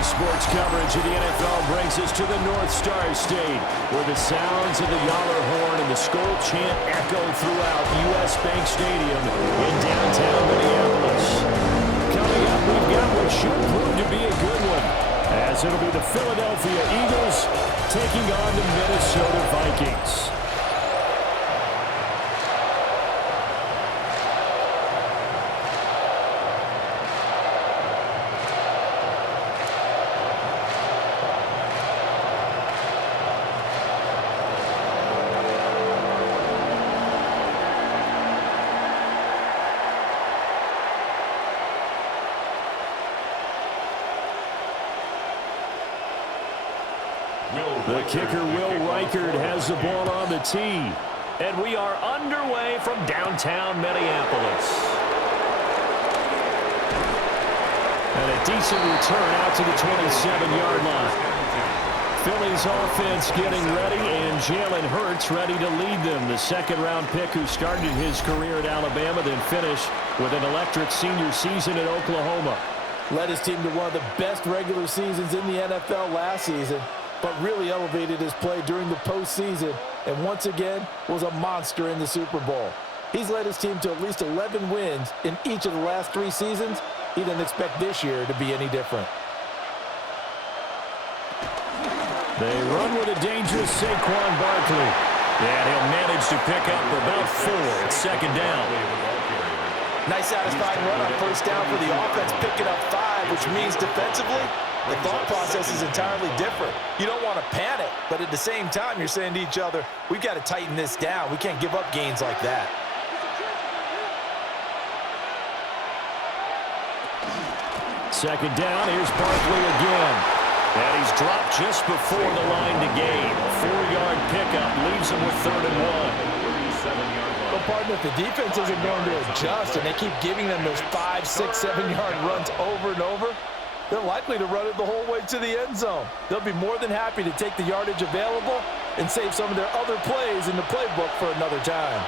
Today's sports coverage of the NFL brings us to the North Star State, where the sounds of the Yaller horn and the Skol chant echo throughout U.S. Bank Stadium in downtown Minneapolis. Coming up, we've got what should prove to be a good one, as it'll be the Philadelphia Eagles taking on the Minnesota Vikings. The kicker, Will Reichard, has the ball on the tee. And we are underway from downtown Minneapolis. And a decent return out to the 27-yard line. Philly's offense getting ready, and Jalen Hurts ready to lead them. The second-round pick who started his career at Alabama, then finished with an electric senior season at Oklahoma. Led his team to one of the best regular seasons in the NFL last season, but really elevated his play during the postseason, and once again was a monster in the Super Bowl. He's led his team to at least 11 wins in each of the last 3 seasons. He didn't expect this year to be any different. They run with a dangerous Saquon Barkley. And he'll manage to pick up about 4 at second down. Nice satisfying run on first down for the offense, picking up 5, which means defensively, the thought process is entirely different. You don't want to panic, but at the same time, you're saying to each other, we've got to tighten this down. We can't give up gains like that. Second down, here's Barkley again. And he's dropped just before the line to gain. 4-yard pickup leaves him with 3rd and 1. Well, partner, if the defense isn't going to adjust and they keep giving them those 5, 6, 7-yard runs over and over, they're likely to run it the whole way to the end zone. They'll be more than happy to take the yardage available and save some of their other plays in the playbook for another time.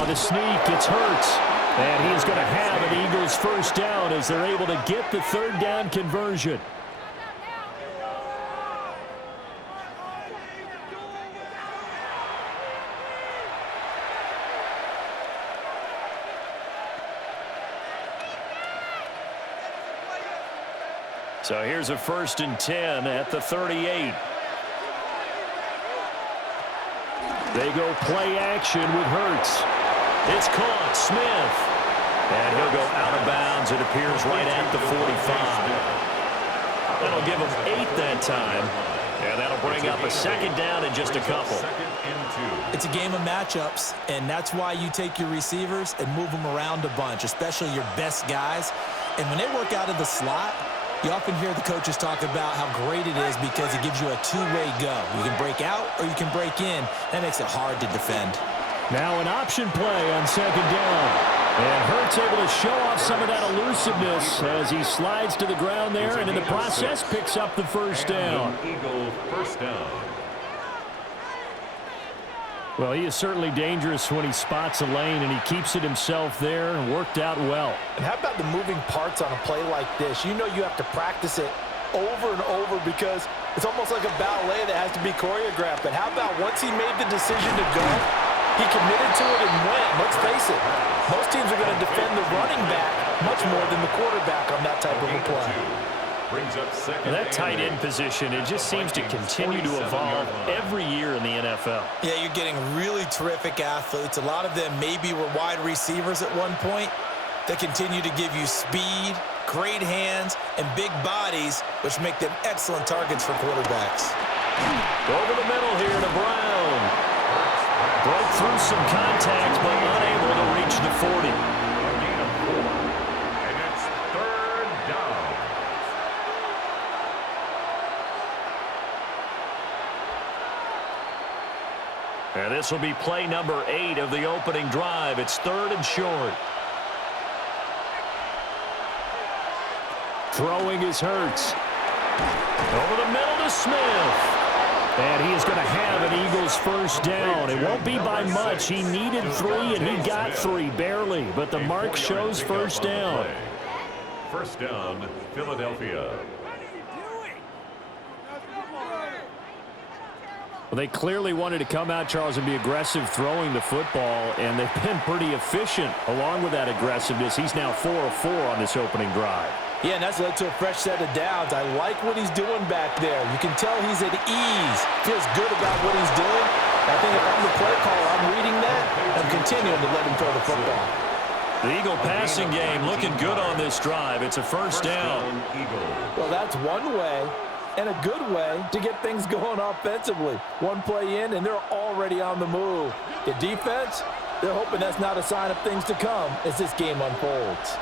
On the sneak, it's Hurts. And he's going to have an Eagles first down as they're able to get the 3rd down conversion. So here's a 1st and 10 at the 38. They go play action with Hurts. It's caught, Smith. And he'll go out of bounds. It appears right at the 45. That'll give him 8 that time. And that'll bring up a 2nd down in just a couple. It's a game of matchups, and that's why you take your receivers and move them around a bunch, especially your best guys. And when they work out of the slot, you often hear the coaches talk about how great it is because it gives you a 2-way go. You can break out or you can break in. That makes it hard to defend. Now an option play on 2nd down. And Hurts able to show off some of that elusiveness as he slides to the ground there, and in the process picks up the 1st down. Eagle first down. Well, he is certainly dangerous when he spots a lane, and he keeps it himself there and worked out well. And how about the moving parts on a play like this? You know you have to practice it over and over because it's almost like a ballet that has to be choreographed. But how about once he made the decision to go, he committed to it and went. Let's face it, most teams are going to defend the running back much more than the quarterback on that type of a play. And that tight end position, it just seems to continue to evolve every year in the NFL. Yeah, you're getting really terrific athletes. A lot of them maybe were wide receivers at one point. They continue to give you speed, great hands, and big bodies, which make them excellent targets for quarterbacks. Over the middle here to Brown. Broke through some contact, but unable to reach the 40. And it's 3rd down. And this will be play number 8 of the opening drive. It's 3rd and short. Throwing is Hurts. Over the middle to Smith. And he is going to have an Eagles first down. It won't be by much. He needed 3, and he got 3, barely. But the mark shows first down. first down, Philadelphia. Well, they clearly wanted to come out, Charles, and be aggressive throwing the football, and they've been pretty efficient along with that aggressiveness. He's now 4 of 4 on this opening drive. Yeah, and that's led to a fresh set of downs. I like what he's doing back there. You can tell he's at ease. Feels good about what he's doing. I think if I'm the play caller, I'm reading that and continuing to let him throw the football. The Eagle passing game looking good on this drive. It's a first down. Well, that's one way and a good way to get things going offensively. One play in, and they're already on the move. The defense, they're hoping that's not a sign of things to come as this game unfolds.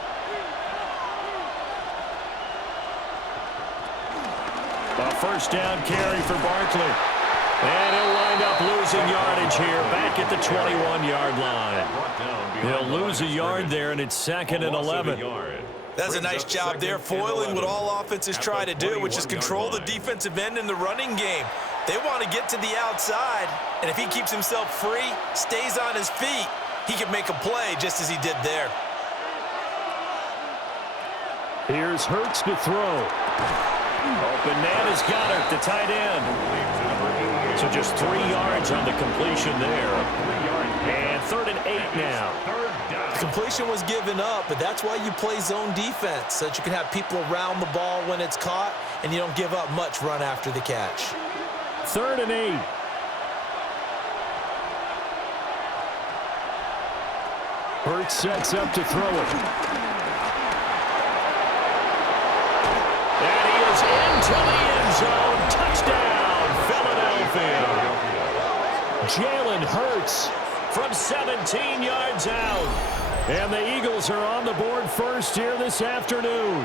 A first down carry for Barkley. And he'll wind up losing yardage here back at the 21-yard line. He'll lose a yard there, and it's 2nd and 11. That's a nice job there, foiling what all offenses try to do, which is control the defensive end in the running game. They want to get to the outside, and if he keeps himself free, stays on his feet, he can make a play just as he did there. Here's Hurts to throw. Open man has got it, the tight end. So just 3 yards on the completion there. And 3rd and 8 now. The completion was given up, but that's why you play zone defense, so that you can have people around the ball when it's caught, and you don't give up much run after the catch. 3rd and 8. Hurts sets up to throw it. And he is into the end zone. Touchdown, Philadelphia. Jalen Hurts from 17 yards out. And the Eagles are on the board first here this afternoon.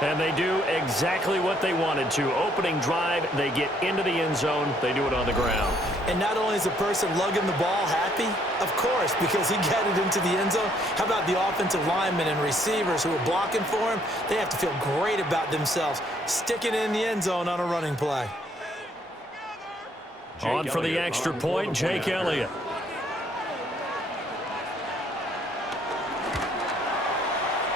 And they do exactly what they wanted to. Opening drive, they get into the end zone. They do it on the ground. And not only is the person lugging the ball happy, of course, because he got it into the end zone. How about the offensive linemen and receivers who are blocking for him? They have to feel great about themselves, sticking it in the end zone on a running play. On for the extra point, Jake Elliott.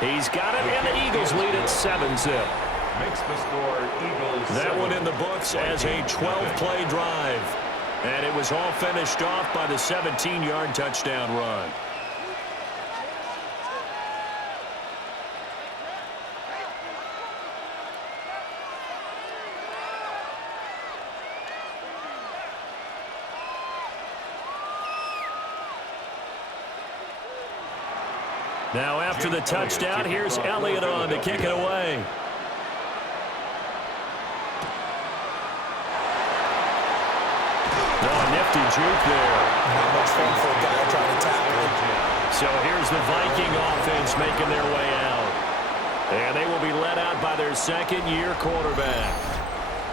He's got it, and the Eagles lead at 7-zip. Makes the score Eagles. That one in the books as a 12-play drive. And it was all finished off by the 17-yard touchdown run. Now after the touchdown, here's Elliott on to kick it away. Oh, nifty juke there. Not much fun for a guy trying to tackle him. So here's the Viking offense making their way out. And they will be led out by their second-year quarterback.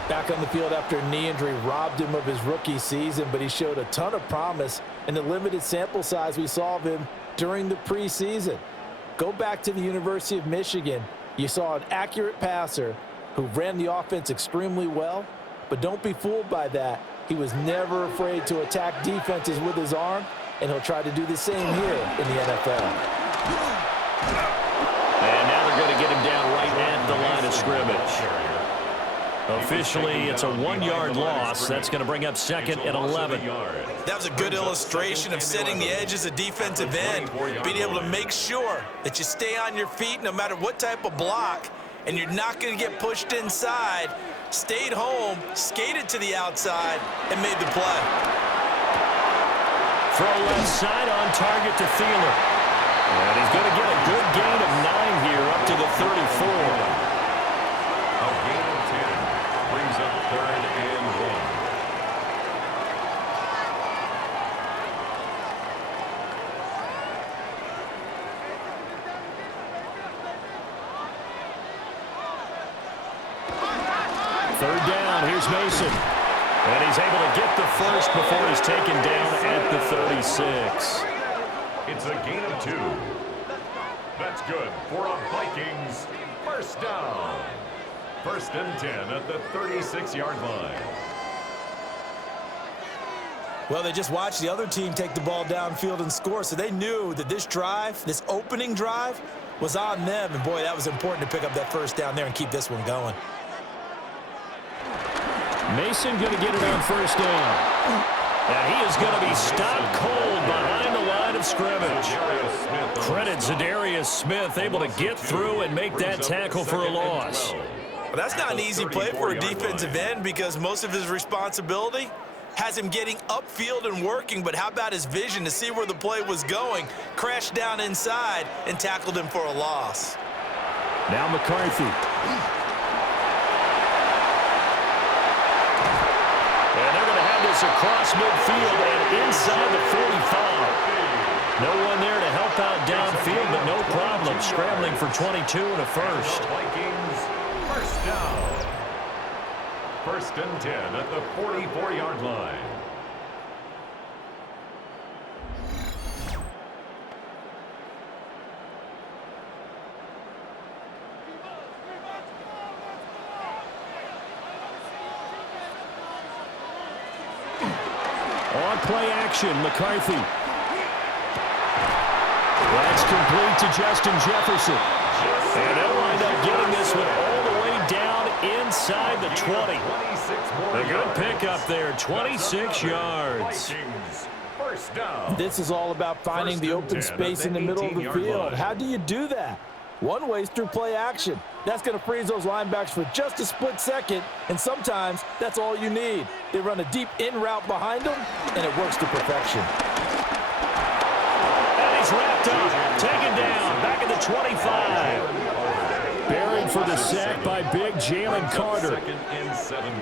Back on the field after a knee injury robbed him of his rookie season, but he showed a ton of promise in the limited sample size we saw of him during the preseason. Go back to the University of Michigan. You saw an accurate passer who ran the offense extremely well, but don't be fooled by that. He was never afraid to attack defenses with his arm, and he'll try to do the same here in the NFL. And now they're going to get him down right at the line of scrimmage. Officially, it's a 1-yard loss. That's going to bring up 2nd and 11. That was a good illustration of setting the edge as a defensive end, being able to make sure that you stay on your feet no matter what type of block, and you're not going to get pushed inside. Stayed home, skated to the outside, and made the play. Throw left side on target to Thielen. And he's going to get a good gain of 9 here up to the 34. A gain of 10 brings up 3rd and 1. Third down, here's Mason. And he's able to get the first before he's taken down at the 36. It's a gain of 2. That's good for a Vikings first down. 1st and 10 at the 36-yard line. Well, they just watched the other team take the ball downfield and score, so they knew that this drive, this opening drive, was on them, and boy, that was important to pick up that first down there and keep this one going. Mason going to get it on first down. And he is going to be stopped cold behind the line of scrimmage. Credit Zadarius Smith, able to get through and make that tackle for a loss. Well, that's not an easy play for a defensive end because most of his responsibility has him getting upfield and working, but how about his vision to see where the play was going, crashed down inside, and tackled him for a loss. Now McCarthy. And they're going to have this across midfield and inside the 45. No one there to help out downfield, but no problem scrambling for 22 and a first. Vikings, first down. First and 10 at the 44-yard line. On play action, McCarthy. That's complete to Justin Jefferson. And they'll wind up getting this one all the way down inside the 20. A good pickup there, 26 yards. First down. This is all about finding the open space in the middle of the field. How do you do that? One way is through play action. That's going to freeze those linebacks for just a split second, and sometimes that's all you need. They run a deep in route behind them, and it works to perfection. And he's wrapped up, taken down, back at the 25. Buried for the sack by big Jalen Carter.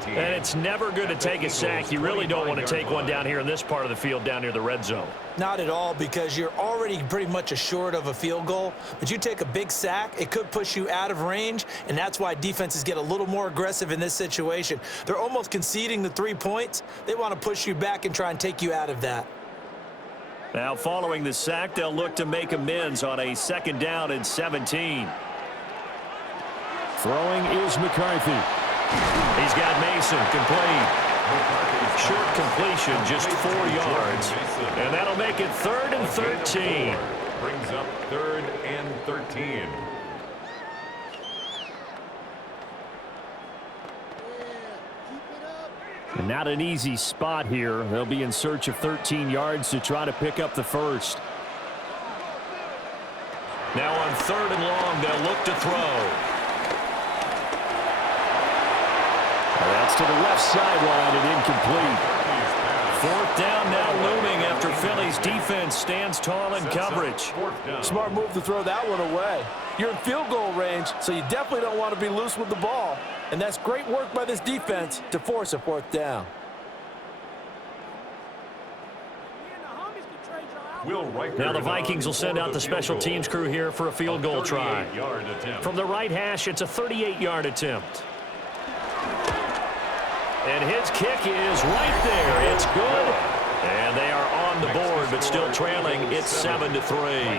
And it's never good to take a sack. You really don't want to take one down here in this part of the field, down near the red zone. Not at all, because you're already pretty much assured of a field goal. But you take a big sack, it could push you out of range, and that's why defenses get a little more aggressive in this situation. They're almost conceding the 3 points. They want to push you back and try and take you out of that. Now, following the sack, they'll look to make amends on a second down and 17. Throwing is McCarthy. He's got Mason complete. Short completion, just 4 yards. And that'll make it 3rd and 13. Brings up 3rd and 13. And not an easy spot here. They'll be in search of 13 yards to try to pick up the first. Now on 3rd and long, they'll look to throw. That's to the left sideline and incomplete. 4th down now looming after Philly's defense stands tall in coverage. Smart move to throw that one away. You're in field goal range, so you definitely don't want to be loose with the ball. And that's great work by this defense to force a 4th down. Now the Vikings will send out the special teams crew here for a field goal try. From the right hash, it's a 38-yard attempt. And his kick is right there. It's good. And they are on the board, but still trailing. It's 7-3.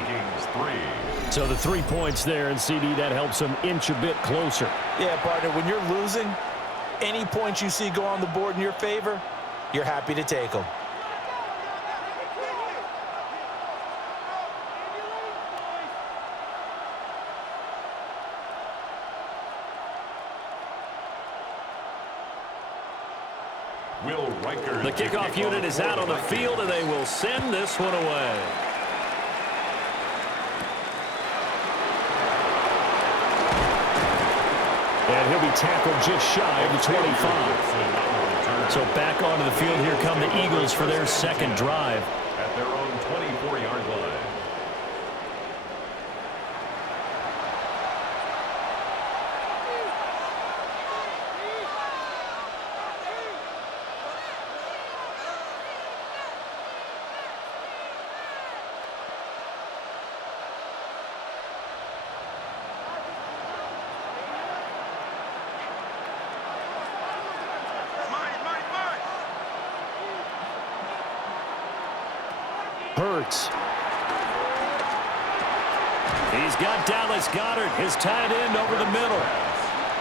So the 3 points there, and CD, that helps them inch a bit closer. Yeah, partner, when you're losing, any points you see go on the board in your favor, you're happy to take them. The kickoff unit is out on the field, and they will send this one away. And he'll be tackled just shy of the 25. So back onto the field, here come the Eagles for their second drive. At their own 24-yard line. Hurts. He's got Dallas Goedert, his tight end, over the middle.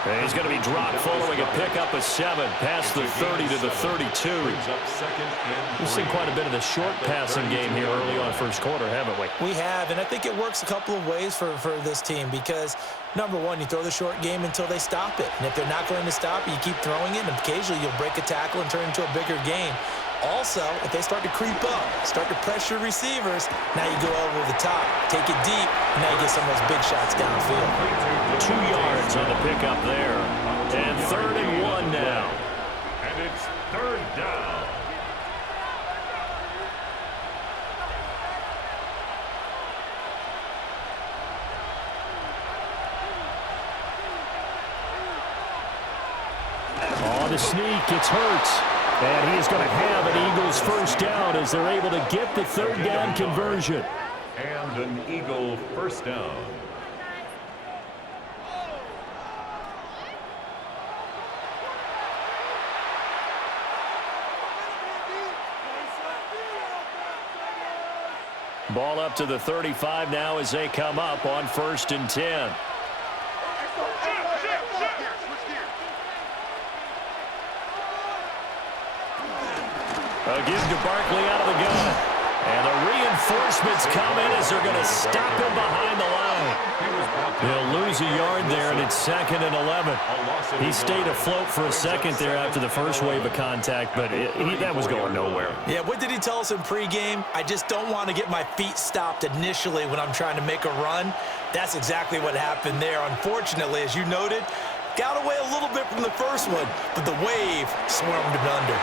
He's going to be dropped following a pickup of 7 past the 30 to the 32. We've seen quite a bit of the short passing game here early on first quarter, haven't we? We have, and I think it works a couple of ways for this team because, number one, you throw the short game until they stop it. And if they're not going to stop it, you keep throwing it, and occasionally you'll break a tackle and turn it into a bigger game. Also, if they start to creep up, start to pressure receivers, now you go over the top, take it deep, and now you get some of those big shots downfield. 2 yards on the pickup there. And 3rd and 1 now. And it's 3rd down. On the sneak, it's Hurts. And he is going to have an Eagles first down as they're able to get the 3rd down conversion. And an Eagle first down. Ball up to the 35 now as they come up on 1st and 10. A give to Barkley out of the gun. And the reinforcements come in as they're going to stop him behind the line. They'll lose a yard there, and it's 2nd and 11. He stayed afloat for a second there after the first wave of contact, but that was going nowhere. Yeah, what did he tell us in pregame? I just don't want to get my feet stopped initially when I'm trying to make a run. That's exactly what happened there. Unfortunately, as you noted, got away a little bit from the first one, but the wave swarmed him under.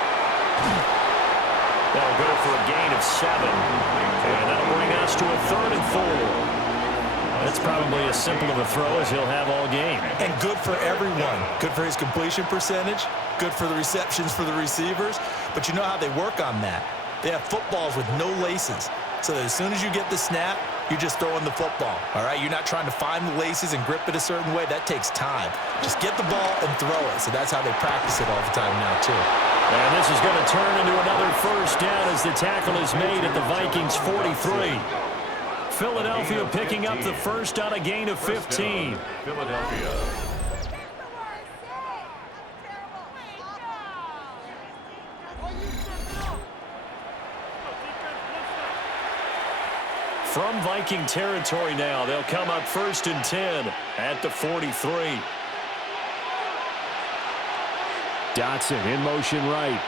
That'll go for a gain of 7. And that'll bring us to a 3rd and 4. That's probably as simple of a throw as he'll have all game. And good for everyone. Good for his completion percentage. Good for the receptions for the receivers. But you know how they work on that. They have footballs with no laces. So that as soon as you get the snap, you're just throwing the football. All right? You're not trying to find the laces and grip it a certain way. That takes time. Just get the ball and throw it. So that's how they practice it all the time now, too. And this is going to turn into another first down as the tackle is made at the Vikings 43. Philadelphia picking up the first on a gain of 15. Philadelphia. From Viking territory now, they'll come up 1st and 10 at the 43. Dotson in motion right.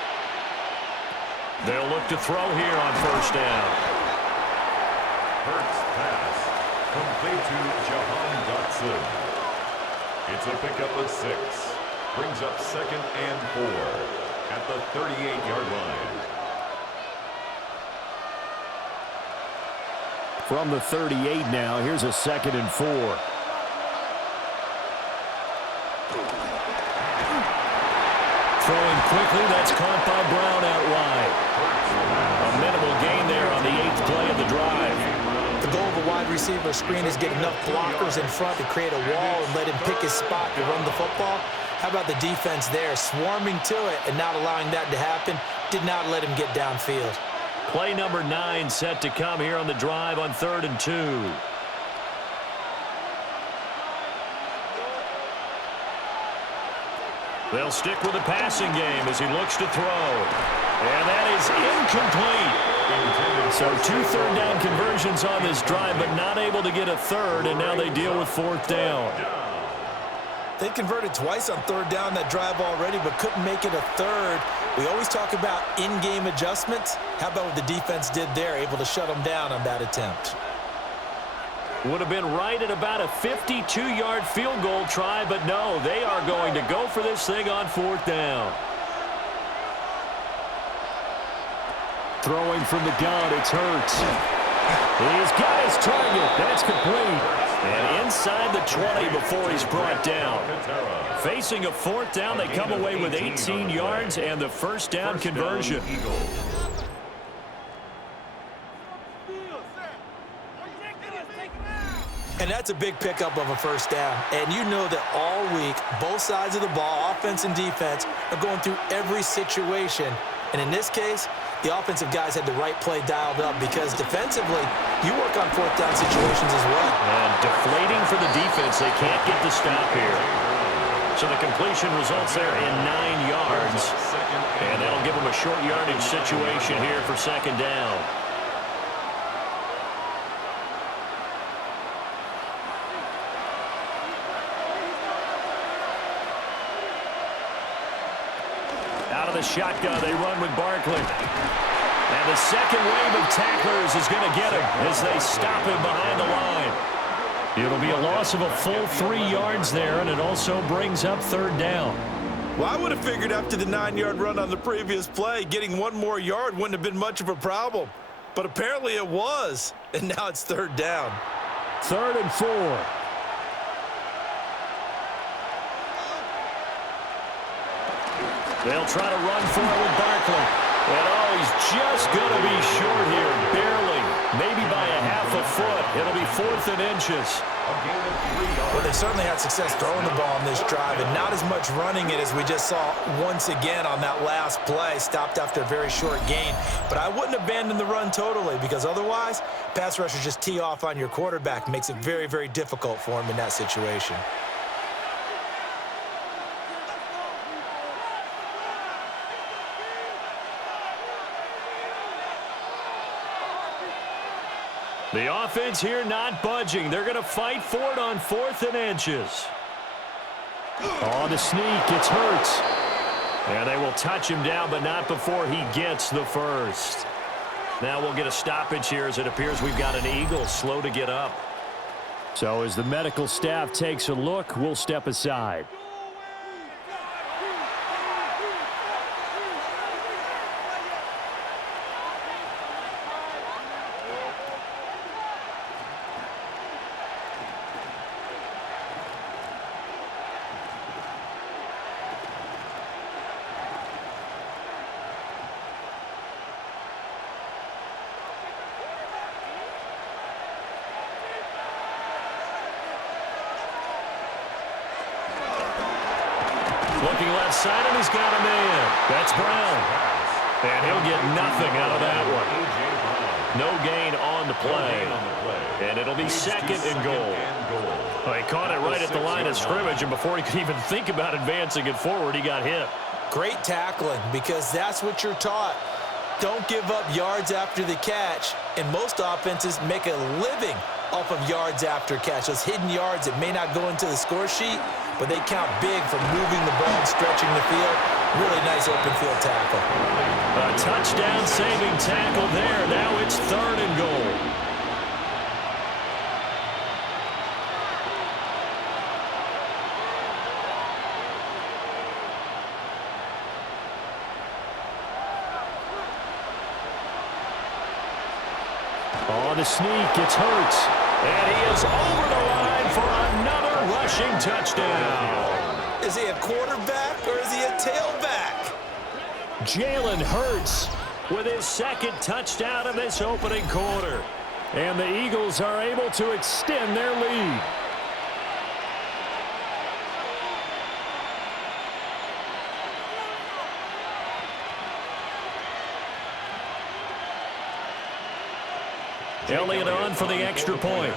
They'll look to throw here on 1st down. Hurts pass. Complete to Jahan Dotson. It's a pickup of 6. Brings up 2nd and 4 at the 38-yard line. From the 38 now, here's a 2nd and 4. Throwing quickly, that's caught by Brown out wide. A minimal gain there on the 8th play of the drive. The goal of a wide receiver screen is get enough blockers in front to create a wall and let him pick his spot to run the football. How about the defense there, swarming to it and not allowing that to happen? Did not let him get downfield. Play number 9 set to come here on the drive on 3rd and 2. They'll stick with the passing game as he looks to throw. And that is incomplete. So 2 third down conversions on this drive, but not able to get a 3rd, and now they deal with 4th down. They converted twice on 3rd down that drive already, but couldn't make it a 3rd. We always talk about in-game adjustments. How about what the defense did there, able to shut them down on that attempt? Would have been right at about a 52-yard field goal try, but no, they are going to go for this thing on 4th down. Throwing from the gun, it's Hurts. He's got his target. That's complete. And inside the 20 before he's brought down. Facing a 4th down, they come away with 18 yards and the 1st down conversion. And that's a big pickup of a 1st down. And you know that all week, both sides of the ball, offense and defense, are going through every situation. And in this case, the offensive guys had the right play dialed up because defensively, you work on 4th down situations as well. And deflating for the defense. They can't get the stop here. So the completion results there in 9 yards. And that'll give them a short yardage situation here for second down. Out of the shotgun, they run with Barkley. And the second wave of tacklers is going to get him as they stop him behind the line. It'll be a loss of a full 3 yards there, and it also brings up third down. Well, I would have figured after the 9-yard run on the previous play, getting 1 more yard wouldn't have been much of a problem. But apparently it was, and now it's third down. 3rd and 4. They'll try to run for it with Barkley. And oh, he's just going to be short here, barely. Maybe by a half a foot. It'll be 4th and inches. Well, they certainly had success throwing the ball on this drive and not as much running it as we just saw once again on that last play. Stopped after a very short gain. But I wouldn't abandon the run totally because otherwise, pass rushers just tee off on your quarterback. Makes it very, very difficult for him in that situation. The offense here not budging. They're going to fight for it on 4th and inches. On the sneak, it's Hurts. And they will touch him down, but not before he gets the first. Now we'll get a stoppage here as it appears we've got an Eagle slow to get up. So as the medical staff takes a look, we'll step aside. Looking left side, and he's got a man. That's Brown. And he'll get nothing out of that one. No gain on the play. And it'll be 2nd and goal. Well, he caught it right at the line of scrimmage, and before he could even think about advancing it forward, he got hit. Great tackling because that's what you're taught. Don't give up yards after the catch, and most offenses make a living off of yards after catch. Those hidden yards that may not go into the score sheet, but they count big for moving the ball and stretching the field. Really nice open field tackle. A touchdown-saving tackle there. Now it's 3rd and goal. On the sneak, it's Hurts. And he is over the line for another rushing touchdown. Is he a quarterback or is he a tailback? Jalen Hurts with his 2nd touchdown of this opening quarter. And the Eagles are able to extend their lead. Elliott on for the extra point.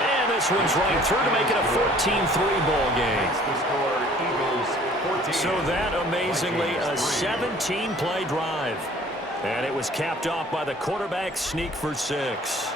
And this one's right through to make it a 14-3 ball game. So that, amazingly, a 17-play drive. And it was capped off by the quarterback sneak for 6.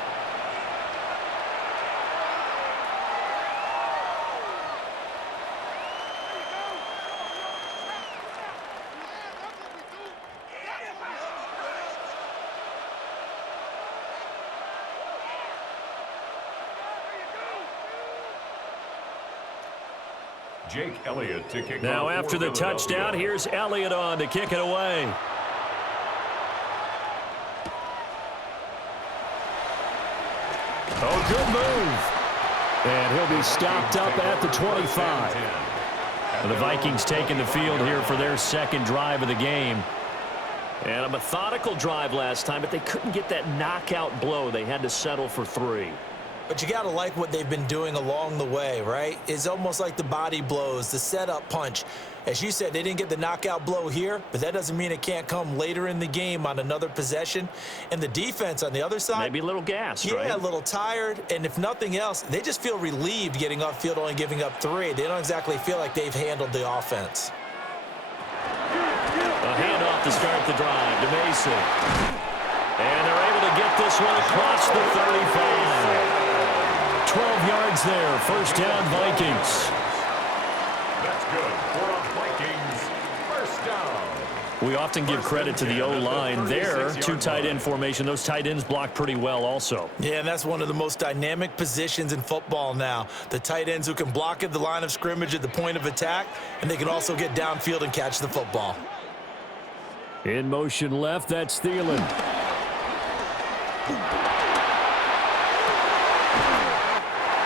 Jake Elliott to kick now off after the touchdown, here's Elliott on to kick it away. Oh, good move. And he'll be stopped up at the 25. And the Vikings taking the field here for their 2nd drive of the game. And a methodical drive last time, but they couldn't get that knockout blow. They had to settle for 3. But you got to like what they've been doing along the way, right? It's almost like the body blows, the setup punch. As you said, they didn't get the knockout blow here, but that doesn't mean it can't come later in the game on another possession. And the defense on the other side, maybe a little gassed, right? Yeah, a little tired. And if nothing else, they just feel relieved getting upfield, only giving up 3. They don't exactly feel like they've handled the offense. A handoff to start the drive to Mason. And they're able to get this one across the 35. 12 yards there. First down, Vikings. That's good for a Vikings first down. We often give credit to the O-line there. 2 tight end formation. Those tight ends block pretty well also. Yeah, and that's one of the most dynamic positions in football now. The tight ends who can block at the line of scrimmage at the point of attack, and they can also get downfield and catch the football. In motion left, that's Thielen.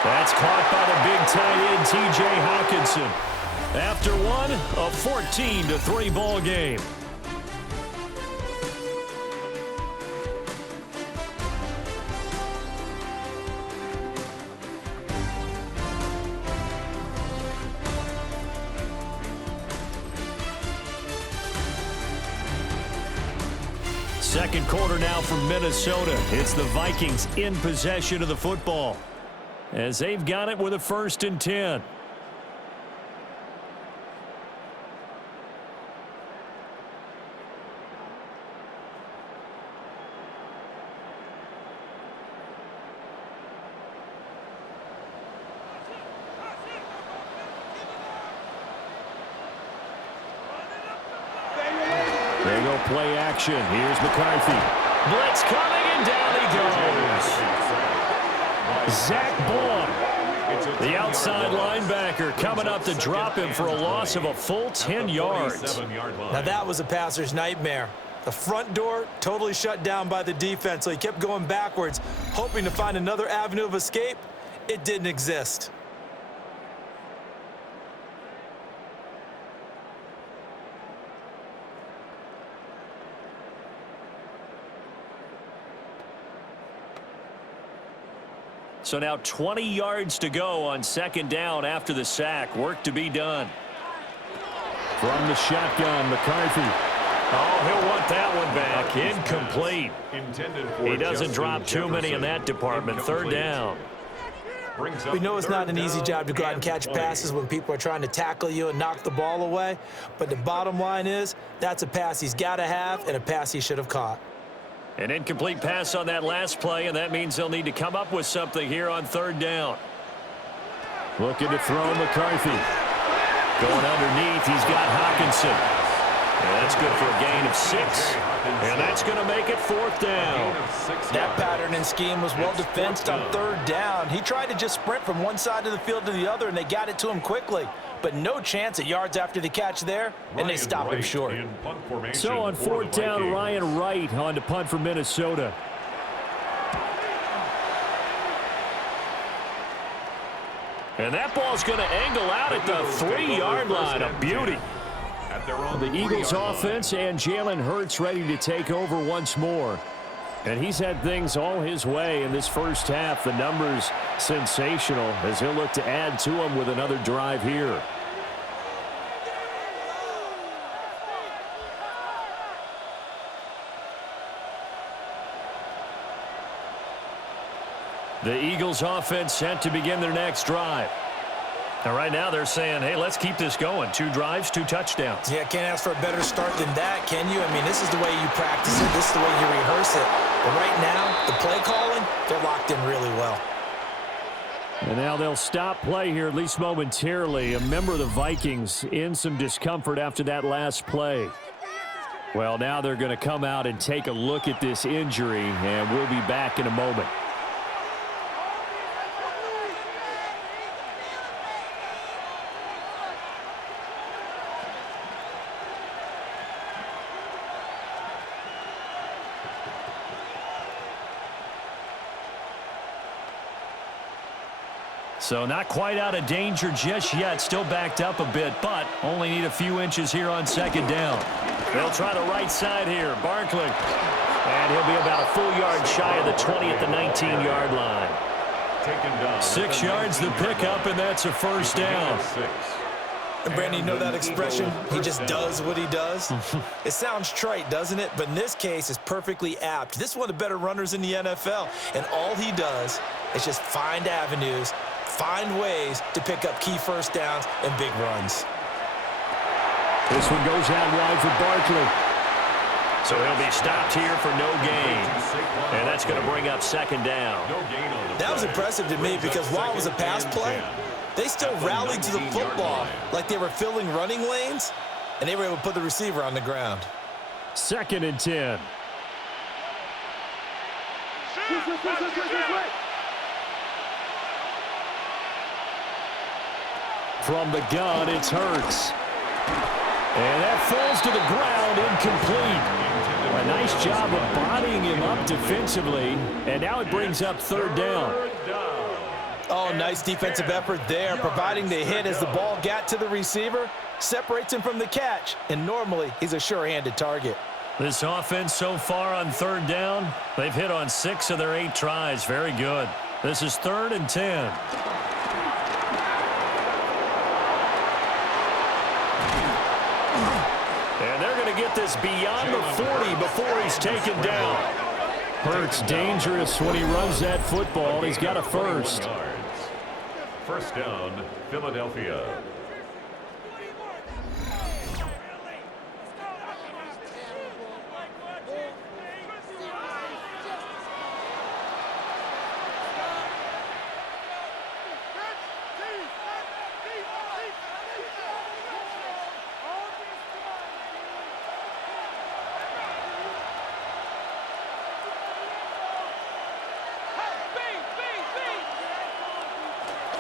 That's caught by the big tight end, T.J. Hawkinson. After one, a 14-3 ball game. Second quarter now from Minnesota. It's the Vikings in possession of the football, as they've got it with a 1st and 10. There you go, play action. Here's McCarthy. Blitz coming, and down he goes. Zach Baum, the outside linebacker, coming up to drop him for a loss of a full 10 yards. Now that was a passer's nightmare. The front door totally shut down by the defense, so he kept going backwards, hoping to find another avenue of escape. It didn't exist. So now 20 yards to go on 2nd down after the sack. Work to be done. From the shotgun, McCarthy. Oh, he'll want that one back. Incomplete. He doesn't drop too many in that department. 3rd down. We know it's not an easy job to go out and catch passes when people are trying to tackle you and knock the ball away. But the bottom line is, that's a pass he's got to have and a pass he should have caught. An incomplete pass on that last play, and that means they'll need to come up with something here on 3rd down. Looking to throw McCarthy. Going underneath, he's got Hawkinson. And that's good for a gain of 6. And that's going to make it 4th down. That pattern and scheme was well defensed on 3rd down. He tried to just sprint from one side of the field to the other, and they got it to him quickly. But no chance at yards after the catch there, and they stopped him short. So on 4th down, Ryan Wright on to punt for Minnesota. And that ball's going to angle out at the 3-yard line. A beauty. The Eagles offense and Jalen Hurts ready to take over once more. And he's had things all his way in this first half. The numbers sensational as he'll look to add to them with another drive here. The Eagles offense set to begin their next drive. Now, right now, they're saying, hey, let's keep this going. 2 drives, 2 touchdowns. Yeah, can't ask for a better start than that, can you? I mean, this is the way you practice it. This is the way you rehearse it. But right now, the play calling, they're locked in really well. And now they'll stop play here, at least momentarily. A member of the Vikings in some discomfort after that last play. Well, now they're going to come out and take a look at this injury, and we'll be back in a moment. So not quite out of danger just yet. Still backed up a bit, but only need a few inches here on 2nd down. They'll try the right side here. Barkley. And he'll be about a full yard shy of the 20 at the 19-yard line. taken down. 6 yards the pickup, and that's a first down. And Brandon, you know that expression? He just does what he does? It sounds trite, doesn't it? But in this case, it's perfectly apt. This is one of the better runners in the NFL, and all he does is just find avenues, find ways to pick up key first downs and big runs. This one goes out wide for Barkley. So he'll be stopped here for no gain. And that's going to bring up second down. That was impressive to me because while it was a pass play, they still rallied to the football like they were filling running lanes, and they were able to put the receiver on the ground. 2nd and 10. From the gun, it's Hurts. And that falls to the ground, incomplete. A nice job of bodying him up defensively, and now it brings up 3rd down. Oh, nice defensive effort there, providing the hit as the ball got to the receiver, separates him from the catch, and normally he's a sure-handed target. This offense so far on 3rd down, they've hit on 6 of their 8 tries. Very good. This is 3rd and 10. And they're going to get this beyond the 40 before he's taken down. Hurts dangerous when he runs that football. He's got a first. First down, Philadelphia.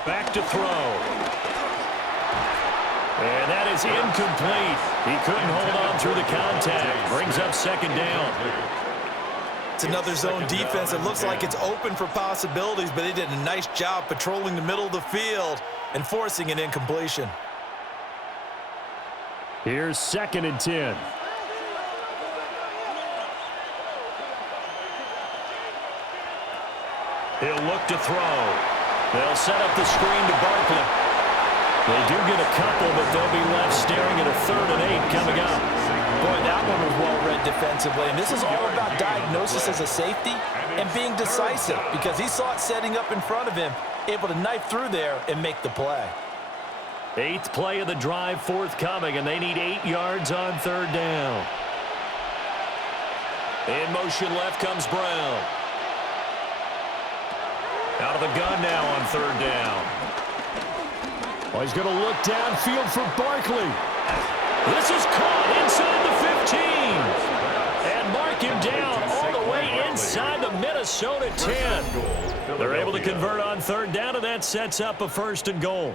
Back to throw. And that is incomplete. He couldn't hold on through the contact. Brings up second down. It's another zone defense. It looks like it's open for possibilities, but they did a nice job patrolling the middle of the field and forcing an incompletion. Here's 2nd and 10. He'll look to throw. They'll set up the screen to Barkley. They do get a couple, but they'll be left staring at a 3rd and 8 coming up. Boy, that one was well-read defensively, and this is all about diagnosis as a safety and being decisive because he saw it setting up in front of him, able to knife through there and make the play. 8th play of the drive forthcoming, and they need 8 yards on 3rd down. In motion left comes Brown. Out of the gun now on 3rd down. Well, he's going to look downfield for Barkley. This is caught inside the 15. And mark him down all the way inside the Minnesota 10. They're able to convert on 3rd down, and that sets up a 1st and goal.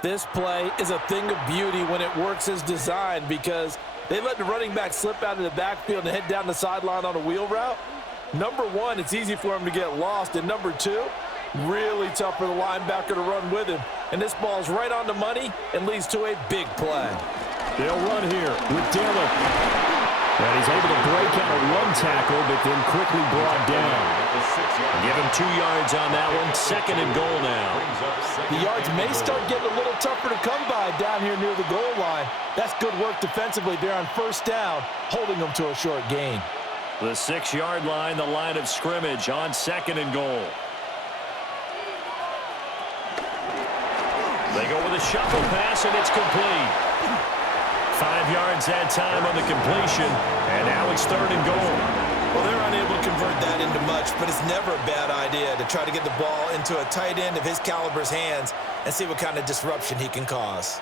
This play is a thing of beauty when it works as designed because they let the running back slip out of the backfield and head down the sideline on a wheel route. Number one, it's easy for him to get lost. And number two, really tough for the linebacker to run with him. And this ball's right on the money and leads to a big play. They'll run here with Dillon. And he's able to break out of one tackle, but then quickly brought down. Give him 2 yards on that one. 2nd and goal now. The yards may start getting a little tougher to come by down here near the goal line. That's good work defensively there on 1st down, holding them to a short gain. The 6-yard line, the line of scrimmage on 2nd and goal. They go with a shuffle pass, and it's complete. 5 yards that time on the completion, and now it's 3rd and goal. Well, they're unable to convert that into much, but it's never a bad idea to try to get the ball into a tight end of his caliber's hands and see what kind of disruption he can cause.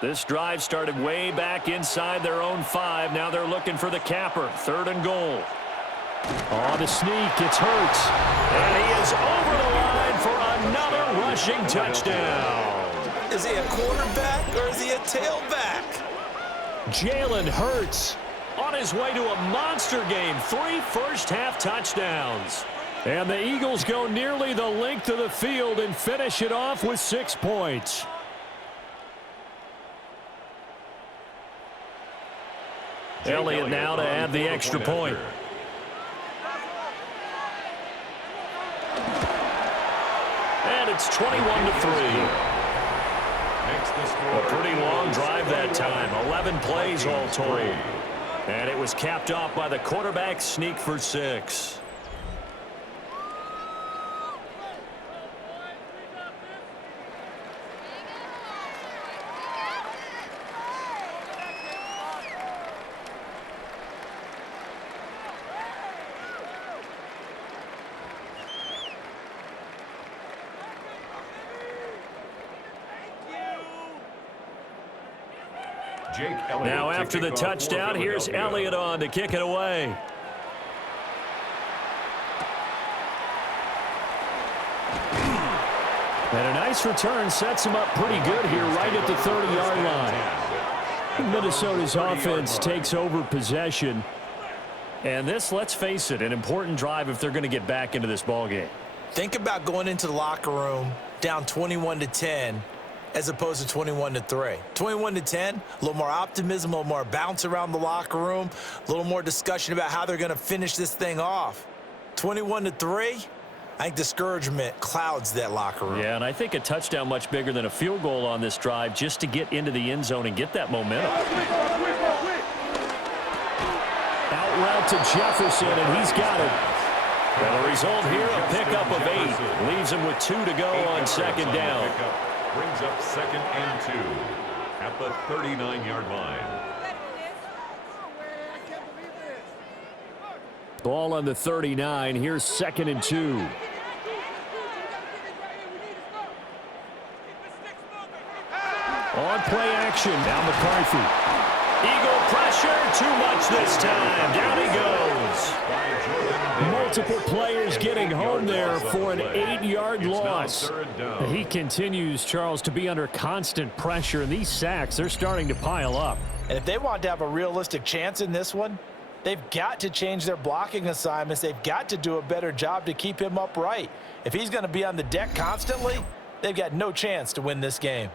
This drive started way back inside their own 5. Now they're looking for the capper. 3rd and goal. On the sneak, it's Hurts. And he is over the line for another rushing touchdown. Is he a quarterback or is he a tailback? Jalen Hurts on his way to a monster game. 3 first-half touchdowns. And the Eagles go nearly the length of the field and finish it off with 6 points. Elliott now to add the extra point. And it's 21-3. A pretty long drive that time. 11 plays all told. And it was capped off by the quarterback sneak for 6. Now after the touchdown, here's Elliott on to kick it away. And a nice return sets him up pretty good here right at the 30-yard line. Minnesota's offense takes over possession. And this, let's face it, an important drive if they're going to get back into this ballgame. Think about going into the locker room down 21-10 as opposed to 21-3. 21-10, a little more optimism, a little more bounce around the locker room, a little more discussion about how they're going to finish this thing off. 21-3, I think discouragement clouds that locker room. Yeah, and I think a touchdown much bigger than a field goal on this drive just to get into the end zone and get that momentum. Out route to Jefferson, and he's got it. And the result here, a pickup of 8. Leaves him with 2 to go on second down. Brings up 2nd and 2 at the 39-yard line. Ball on the 39. Here's 2nd and 2. On play action. Now McCarthy. Eagle pressure. Too much this time. Down he goes. Multiple players getting home there for an 8-yard loss. He continues, Charles, to be under constant pressure, and these sacks, they're starting to pile up. And if they want to have a realistic chance in this one, they've got to change their blocking assignments. They've got to do a better job to keep him upright. If he's going to be on the deck constantly, they've got no chance to win this game.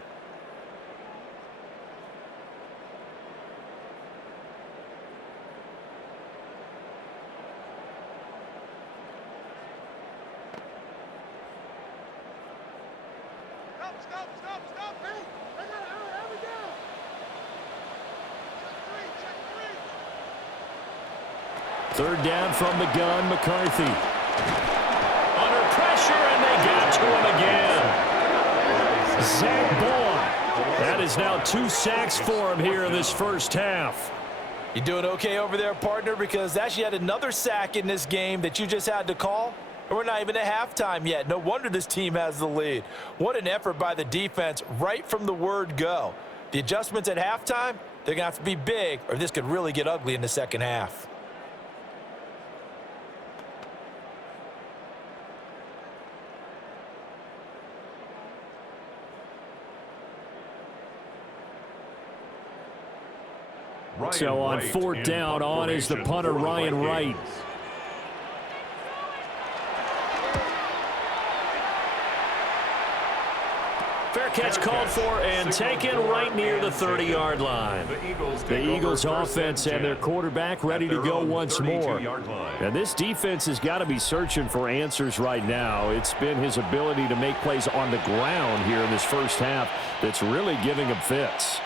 Third down from the gun, McCarthy. Under pressure, and they got to him again. Zach Bourne. That is now 2 sacks for him here in this first half. You doing okay over there, partner? Because that's yet another sack in this game that you just had to call. And we're not even at halftime yet. No wonder this team has the lead. What an effort by the defense right from the word go. The adjustments at halftime, they're going to have to be big, or this could really get ugly in the second half. So on 4th down, on is the punter, Ryan Wright. Fair catch called for and taken right near the 30-yard line. The Eagles offense and their quarterback ready to go once more. And this defense has got to be searching for answers right now. It's been his ability to make plays on the ground here in this first half that's really giving him fits.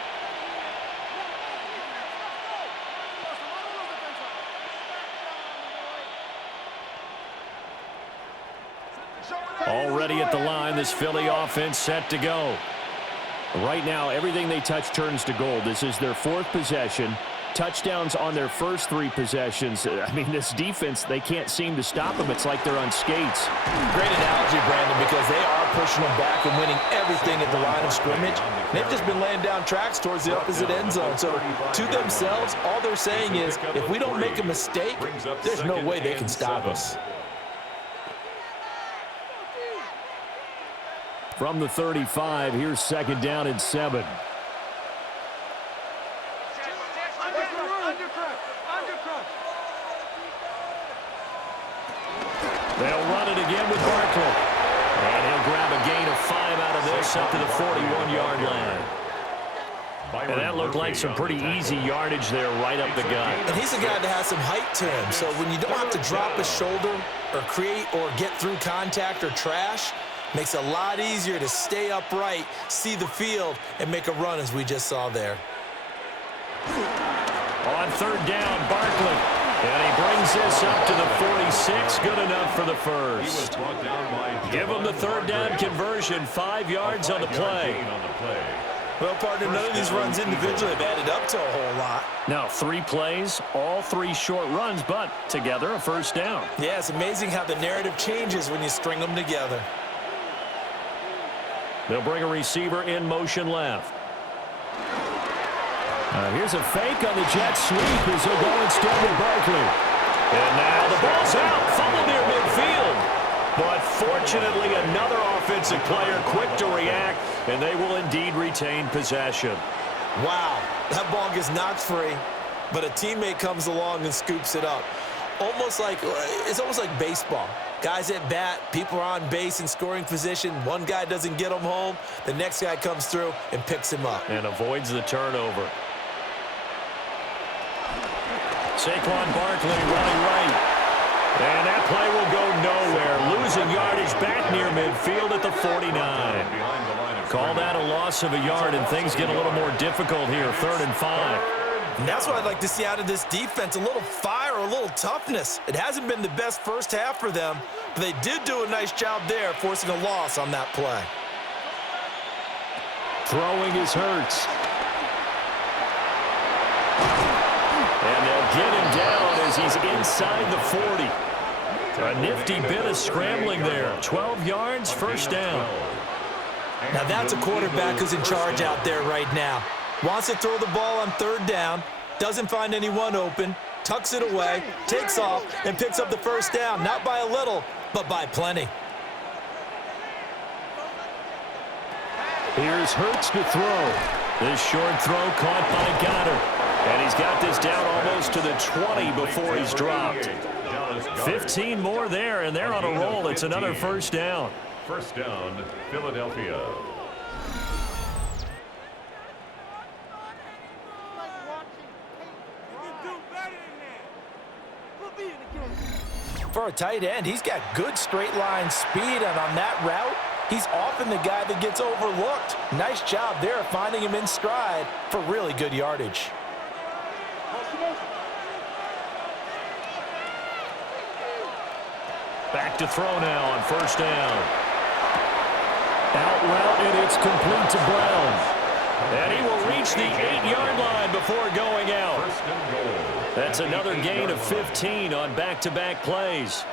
Already at the line, this Philly offense set to go. Right now, everything they touch turns to gold. This is their 4th possession. Touchdowns on their first 3 possessions. I mean, this defense, they can't seem to stop them. It's like they're on skates. Great analogy, Brandon, because they are pushing them back and winning everything at the line of scrimmage. They've just been laying down tracks towards the opposite end zone. So to themselves, all they're saying is, if we don't make a mistake, there's no way they can stop us. From the 35, here's 2nd down and 7. They'll run it again with Barkley. And he'll grab a gain of 5 out of this up to the 41-yard line. And that looked like some pretty easy yardage there right up the gut. And he's a guy that has some height to him, so when you don't have to drop a shoulder or create or get through contact or trash, makes it a lot easier to stay upright, see the field, and make a run as we just saw there. On third down, Barkley. And he brings this up to the 46. Good enough for the first. Give him the third down conversion. 5 yards on the play. Well, partner, none of these runs individually have added up to a whole lot. Now, 3 plays, all 3 short runs, but together a first down. Yeah, it's amazing how the narrative changes when you string them together. They'll bring a receiver in motion left. Here's a fake on the jet sweep as they'll go instead with Barkley. And now the ball's out, fumbled near midfield. But fortunately, another offensive player quick to react, and they will indeed retain possession. Wow, that ball gets knocked free, but a teammate comes along and scoops it up. It's almost like baseball. Guys at bat, people are on base in scoring position. One guy doesn't get him home. The next guy comes through and picks him up. And avoids the turnover. Saquon Barkley running right. And that play will go nowhere. Losing yardage back near midfield at the 49. Call that a loss of a yard, and things get a little more difficult here. 3rd and 5. And that's what I'd like to see out of this defense, a little fire, a little toughness. It hasn't been the best first half for them, but they did do a nice job there, forcing a loss on that play. Throwing is Hurts. And they'll get him down as he's inside the 40. A nifty bit of scrambling there. 12 yards, first down. Now that's a quarterback who's in charge out there right now. Wants to throw the ball on 3rd down, doesn't find anyone open, tucks it away, takes off, and picks up the first down. Not by a little, but by plenty. Here's Hurts to throw. This short throw caught by Goddard. And he's got this down almost to the 20 before he's dropped. 15 more there, and they're on a roll. It's another first down. First down, Philadelphia. For a tight end, he's got good straight line speed, and on that route, he's often the guy that gets overlooked. Nice job there finding him in stride for really good yardage. Back to throw now on first down. Out route, and it's complete to Brown. And he will reach the 8-yard line before going out. First and goal. That's another gain of 15 on back-to-back plays.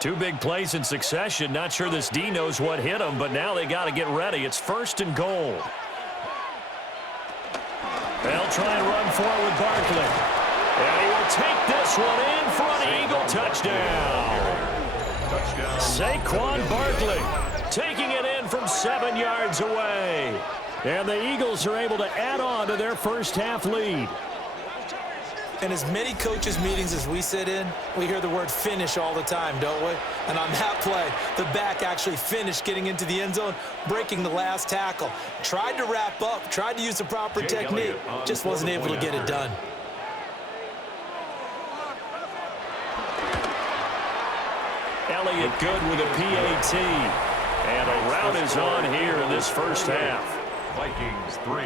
Two big plays in succession. Not sure this D knows what hit him, but now they got to get ready. It's first and goal. They'll try and run forward with Barkley. And he will take this one in for an Eagle touchdown. Saquon Barkley taking it in from 7 yards away. And the Eagles are able to add on to their first half lead. In as many coaches' meetings as we sit in, we hear the word finish all the time, don't we? And on that play, the back actually finished getting into the end zone, breaking the last tackle. Tried to wrap up, tried to use the proper technique, just wasn't able to get it done. Elliott good with a PAT. And a route is on here in this first half. Vikings 3.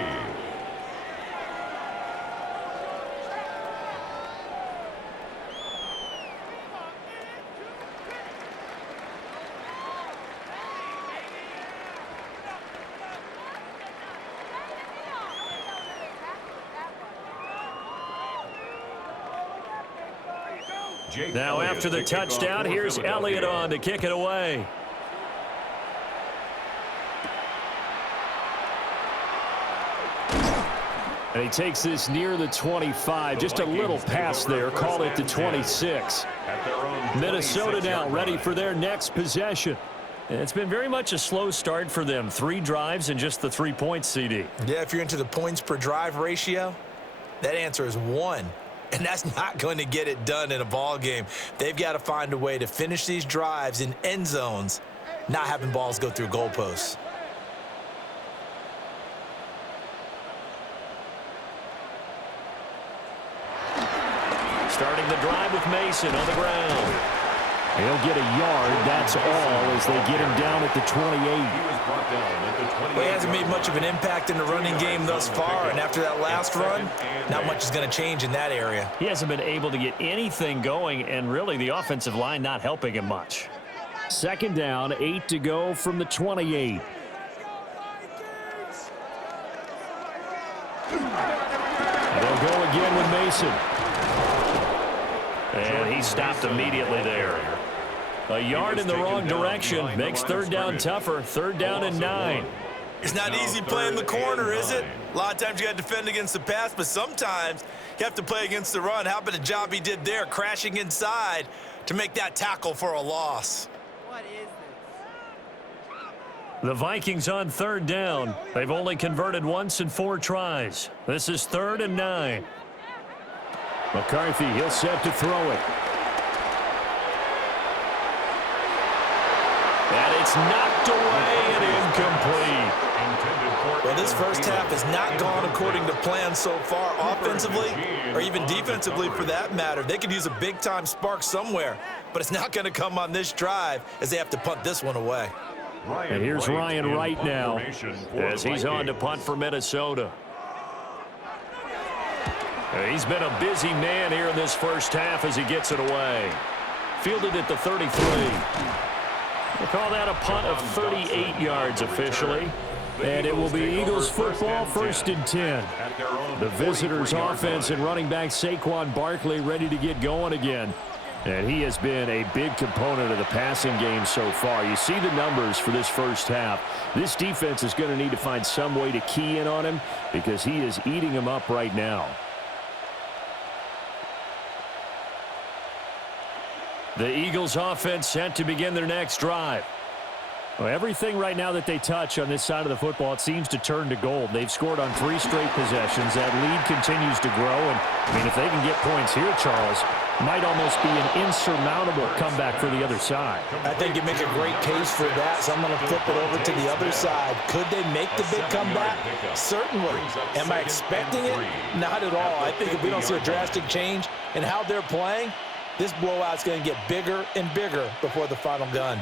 Now after the touchdown, here's Elliott on to kick it away. And he takes this near the 25. Just a little pass there. Call it the 26. Minnesota now ready for their next possession. And it's been very much a slow start for them. 3 drives and just the 3 points, CD. Yeah, if you're into the points per drive ratio, that answer is 1. And that's not going to get it done in a ball game. They've got to find a way to finish these drives in end zones not having balls go through goalposts. Starting the drive with Mason on the ground. He'll get a yard, that's all, as they get him down at the 28. Well, he hasn't made much of an impact in the running game thus far, and after that last run, not much is going to change in that area. He hasn't been able to get anything going, and really the offensive line not helping him much. Second down, 8 to go from the 28. They'll go again with Mason. And he stopped immediately there. A yard in the wrong direction makes third down tougher. Third down and 9. It's not easy playing the corner, is it? A lot of times you got to defend against the pass, but sometimes you have to play against the run. How about the job he did there, crashing inside to make that tackle for a loss? What is this? The Vikings on third down. They've only converted once in 4 tries. This is third and 9. McCarthy, he'll set to throw it. And it's knocked away and incomplete. Well, this first half has not gone according to plan so far, offensively or even defensively for that matter. They could use a big-time spark somewhere, but it's not going to come on this drive as they have to punt this one away. And here's Ryan Wright now as he's on to punt for Minnesota. He's been a busy man here in this first half as he gets it away. Fielded at the 33. We'll call that a punt of 38 yards officially. And it will be Eagles football, first and 10. The visitors' offense and running back Saquon Barkley ready to get going again. And he has been a big component of the passing game so far. You see the numbers for this first half. This defense is going to need to find some way to key in on him because he is eating them up right now. The Eagles offense set to begin their next drive. Well, everything right now that they touch on this side of the football, it seems to turn to gold. They've scored on 3 straight possessions. That lead continues to grow. And, I mean, if they can get points here, Charles, might almost be an insurmountable comeback for the other side. I think you make a great case for that, so I'm going to flip it over to the other side. Could they make the big comeback? Certainly. Am I expecting it? Not at all. I think if we don't see a drastic change in how they're playing, this blowout's going to get bigger and bigger before the final gun.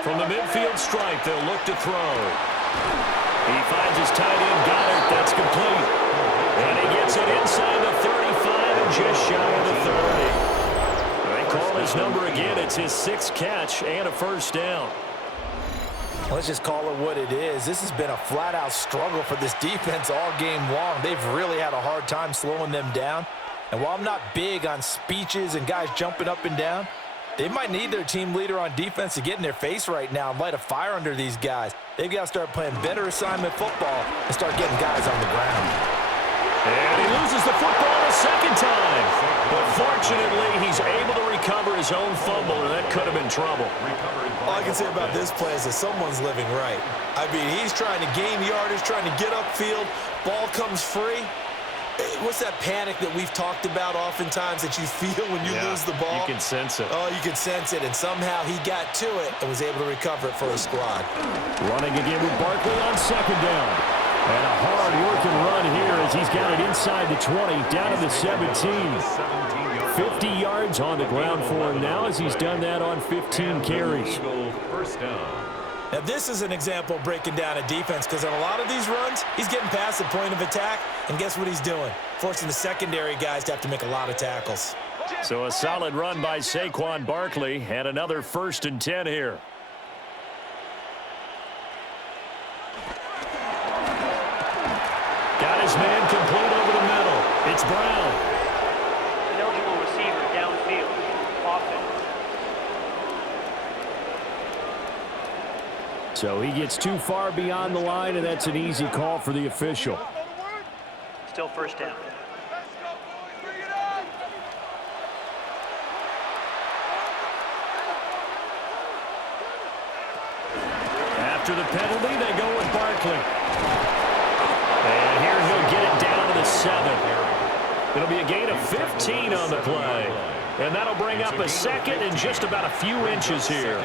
From the midfield stripe, they'll look to throw. He finds his tight end, got it. That's complete. And he gets it inside the 35 and just shy of the 30. They call his number again. It's his 6th catch and a first down. Let's just call it what it is. This has been a flat-out struggle for this defense all game long. They've really had a hard time slowing them down. And while I'm not big on speeches and guys jumping up and down, they might need their team leader on defense to get in their face right now and light a fire under these guys. They've got to start playing better assignment football and start getting guys on the ground. And he loses the football a second time. But fortunately, he's able to recover his own fumble, and that could have been trouble. All I can say about this play is that someone's living right. I mean, he's trying to gain yardage, trying to get upfield. Ball comes free. What's that panic that we've talked about oftentimes that you feel when you lose the ball? You can sense it. Oh, you can sense it, and somehow he got to it and was able to recover it for his squad. Running again with Barkley on second down. And a hard-working run here as he's got it inside the 20, down to the 17. 50 yards on the ground for him now as he's done that on 15 carries. First down. Now, this is an example of breaking down a defense because on a lot of these runs, he's getting past the point of attack, and guess what he's doing? Forcing the secondary guys to have to make a lot of tackles. So a solid run by Saquon Barkley and another first and 10 here. Got his man complete over the middle. It's Brown. An eligible receiver downfield. Offense. So he gets too far beyond the line, and that's an easy call for the official. Still first down. After the penalty, they go with Barkley. And here he'll get it down to the 7. It'll be a gain of 15 on the play. And that'll bring up a second and just about a few inches here.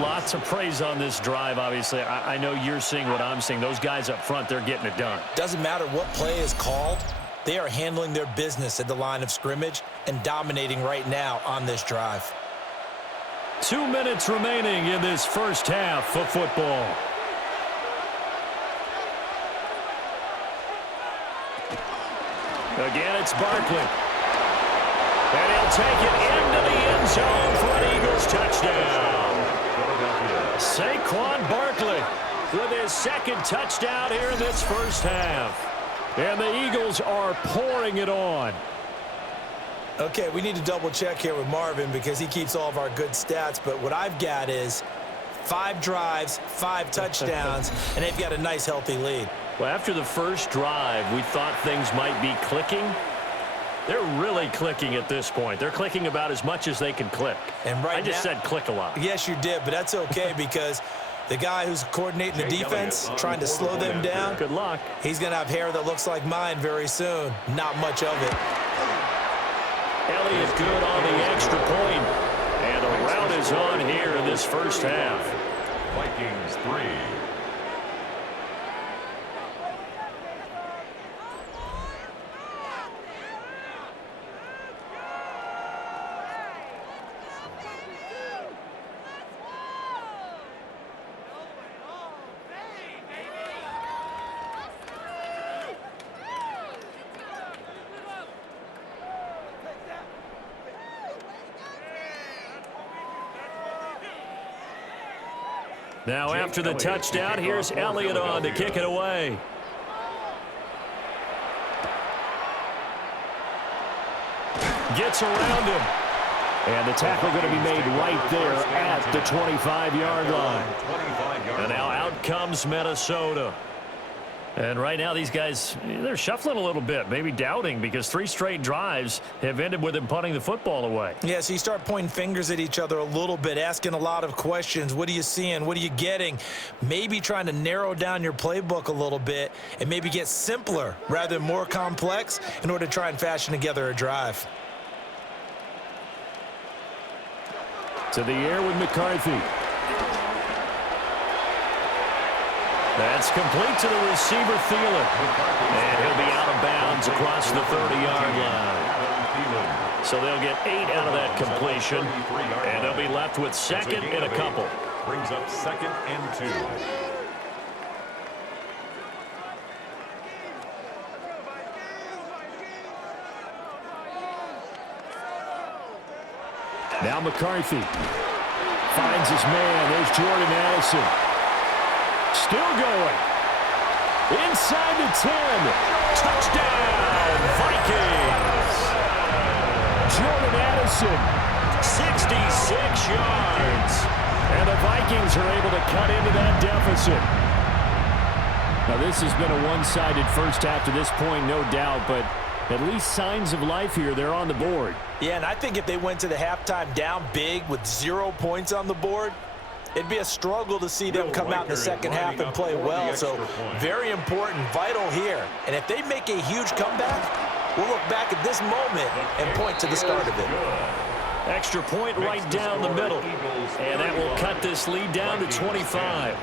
Lots of praise on this drive, obviously. I know you're seeing what I'm seeing. Those guys up front, they're getting it done. Doesn't matter what play is called. They are handling their business at the line of scrimmage and dominating right now on this drive. 2 minutes remaining in this first half of football. Again, it's Barkley. And he'll take it into the end zone for an Eagles touchdown. Saquon Barkley with his second touchdown here in this first half. And the Eagles are pouring it on. Okay, we need to double check here with Marvin because he keeps all of our good stats. But what I've got is 5 drives, 5 touchdowns, and they've got a nice, healthy lead. Well, after the first drive, we thought things might be clicking. They're really clicking at this point. They're clicking about as much as they can click. And right I just said click a lot. Yes, you did, but that's okay because the guy who's coordinating the defense, trying to slow them down, good luck. He's going to have hair that looks like mine very soon. Not much of it. Elliott good on the extra point. And the route is on here in this first half. Vikings 3. Now after the touchdown, here's Elliott on to kick it away. Gets around him. And the tackle going to be made right there at the 25-yard line. And now out comes Minnesota. And right now these guys, they're shuffling a little bit, maybe doubting, because 3 straight drives have ended with them punting the football away. Yeah, so you start pointing fingers at each other a little bit, asking a lot of questions. What are you seeing? What are you getting? Maybe trying to narrow down your playbook a little bit and maybe get simpler rather than more complex in order to try and fashion together a drive. To the air with McCarthy. That's complete to the receiver, Thielen. And he'll be out of bounds across the 30-yard line. So they'll get 8 out of that completion, and they'll be left with second and a couple. Brings up 2nd and 2. Now McCarthy finds his man. There's Jordan Addison. Still going. Inside the 10. Touchdown, Vikings. Jordan Addison, 66 yards. And the Vikings are able to cut into that deficit. Now, this has been a one-sided first half to this point, no doubt, but at least signs of life here. They're on the board. Yeah, and I think if they went to the halftime down big with 0 points on the board, it'd be a struggle to see them come out in the second half and play well. So very important, vital here. And if they make a huge comeback, we'll look back at this moment and point to the start of it. Extra point right down the middle. And that will cut this lead down to 25.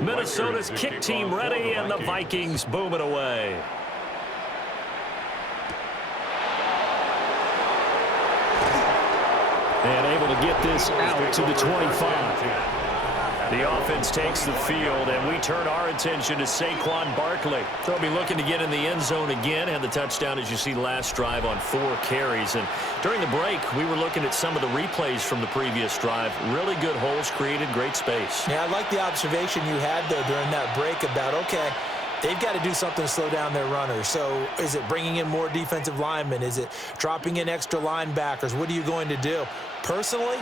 Minnesota's kick team ready, and the Vikings boom it away. And able to get this out to the 25. The offense takes the field, and we turn our attention to Saquon Barkley. They'll be looking to get in the end zone again. Had the touchdown, as you see, last drive on 4 carries. And during the break, we were looking at some of the replays from the previous drive. Really good holes created, great space. Yeah, I like the observation you had there during that break about, okay, they've got to do something to slow down their runners. So is it bringing in more defensive linemen? Is it dropping in extra linebackers? What are you going to do? Personally,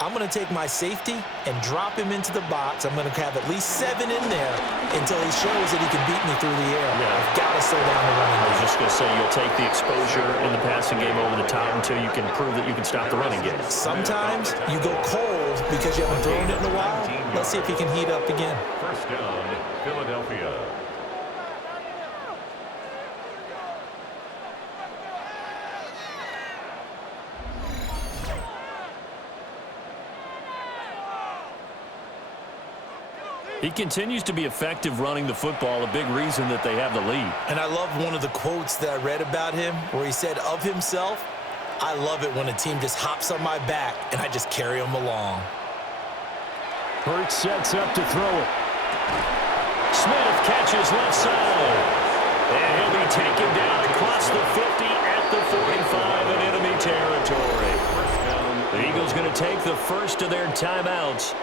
I'm going to take my safety and drop him into the box. I'm going to have at least 7 in there until he shows that he can beat me through the air. Yeah. I've got to slow down the running I game. was just going to say, you'll take the exposure in the passing game over the top until you can prove that you can stop the running game. Sometimes you go cold because you haven't thrown it in a while. Let's see if he can heat up again. First down, Philadelphia. He continues to be effective running the football, a big reason that they have the lead. And I love one of the quotes that I read about him where he said of himself, I love it when a team just hops on my back and I just carry them along. Hurts sets up to throw it. Smith catches left side. And he'll be taken down across the 50 at the 45 in enemy territory. The Eagles going to take the first of their timeouts,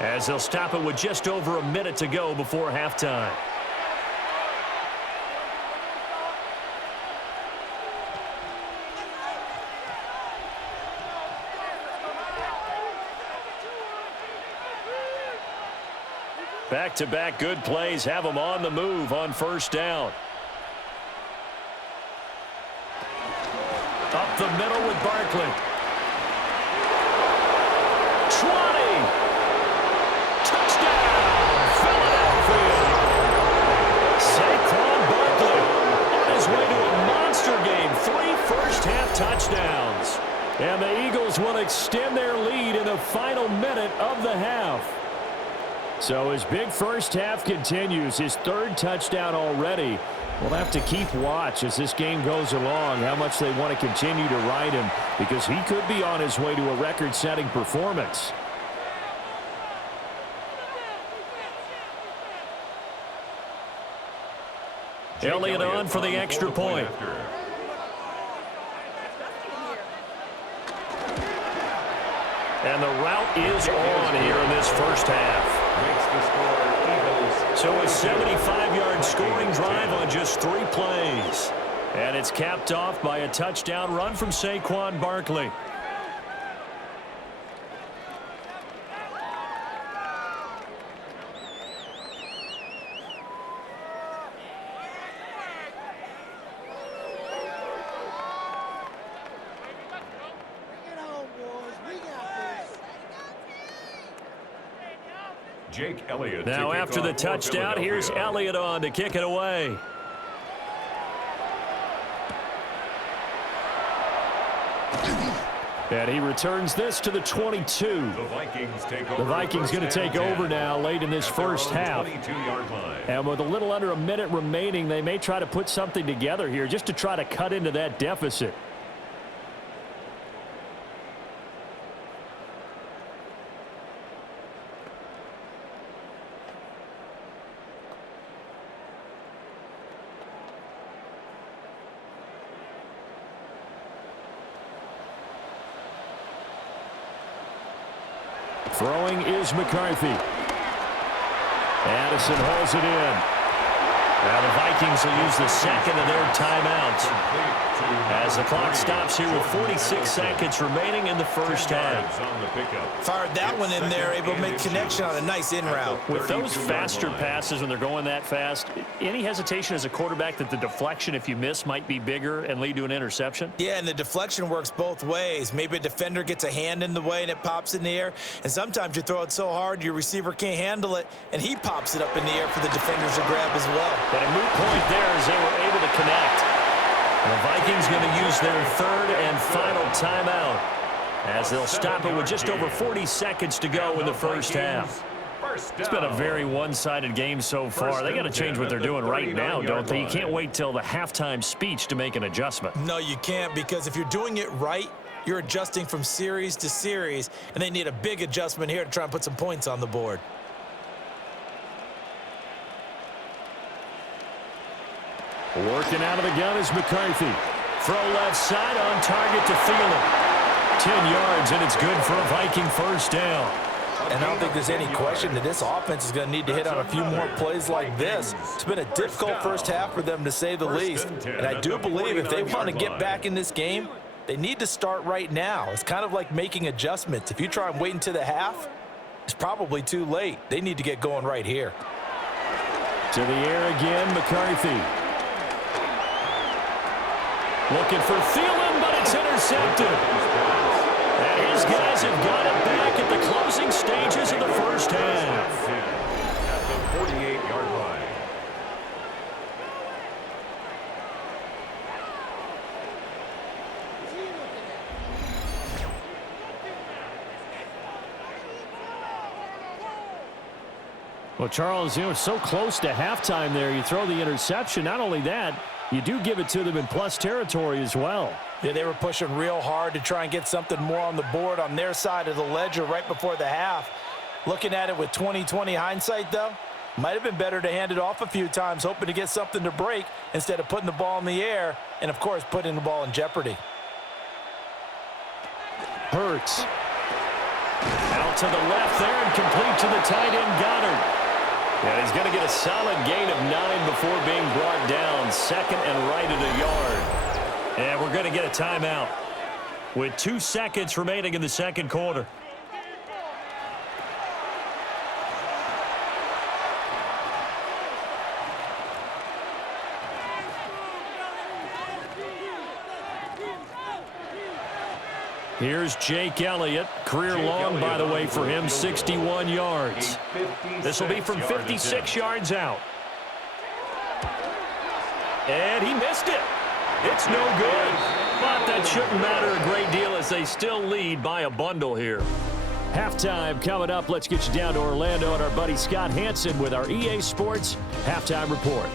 as they'll stop it with just over a minute to go before halftime. Back-to-back good plays have them on the move on first down. Up the middle with Barkley. 20. Touchdowns. And the Eagles will extend their lead in the final minute of the half. So his big first half continues. His 3rd touchdown already. We'll have to keep watch as this game goes along, how much they want to continue to ride him, because he could be on his way to a record-setting performance. Elliott on for the extra point. And the route is on here in this first half. So a 75-yard scoring drive on just 3 plays. And it's capped off by a touchdown run from Saquon Barkley. Jake Elliott. Now after the touchdown, here's Elliott on to kick it away. And he returns this to the 22. The Vikings going to take over now late in this first half. And with a little under a minute remaining, they may try to put something together here just to try to cut into that deficit. Throwing is McCarthy. Addison holds it in. Now the Vikings will use the second of their timeouts as the clock stops here with 46 seconds remaining in the first half. Fired that one in there, able to make connection on a nice in route. With those faster passes when they're going that fast, any hesitation as a quarterback that the deflection, if you miss, might be bigger and lead to an interception? Yeah, and the deflection works both ways. Maybe a defender gets a hand in the way and it pops in the air, and sometimes you throw it so hard your receiver can't handle it, and he pops it up in the air for the defenders to grab as well. But a moot point there as they were able to connect. And the Vikings going to use their 3rd and final timeout as they'll stop it with just over 40 seconds to go in the first half. It's been a very one-sided game so far. They got to change what they're doing right now, don't they? You can't wait till the halftime speech to make an adjustment. No, you can't, because if you're doing it right, you're adjusting from series to series, and they need a big adjustment here to try and put some points on the board. Working out of the gun is McCarthy. Throw left side on target to Thielen. 10 yards, and it's good for a Viking first down. And I don't think there's any question that this offense is going to need to hit on a few more plays like this. It's been a difficult first half for them, to say the least. And I do believe if they want to get back in this game, They need to start right now. It's kind of like making adjustments. If you try and wait until the half, it's probably too late. They need to get going right here. To the air again, McCarthy. Looking for Thielen, but it's intercepted. And his guys have got it back at the closing stages of the first half. At the 48-yard line. Well, Charles, it's so close to halftime there. You throw the interception. Not only that, you do give it to them in plus territory as well. Yeah, they were pushing real hard to try and get something more on the board on their side of the ledger right before the half. Looking at it with 20/20 hindsight, though, might have been better to hand it off a few times, hoping to get something to break instead of putting the ball in the air and, of course, putting the ball in jeopardy. Hurts. Out to the left there and complete to the tight end, Goddard. And he's going to get a solid gain of 9 before being brought down. Second and right at a yard. And we're going to get a timeout with 2 seconds remaining in the second quarter. Here's Jake Elliott. Career long, by the way, for him, 61 yards. This will be from 56 yards out. And he missed it. It's no good. But that shouldn't matter a great deal as they still lead by a bundle here. Halftime coming up. Let's get you down to Orlando and our buddy Scott Hansen with our EA Sports Halftime Report.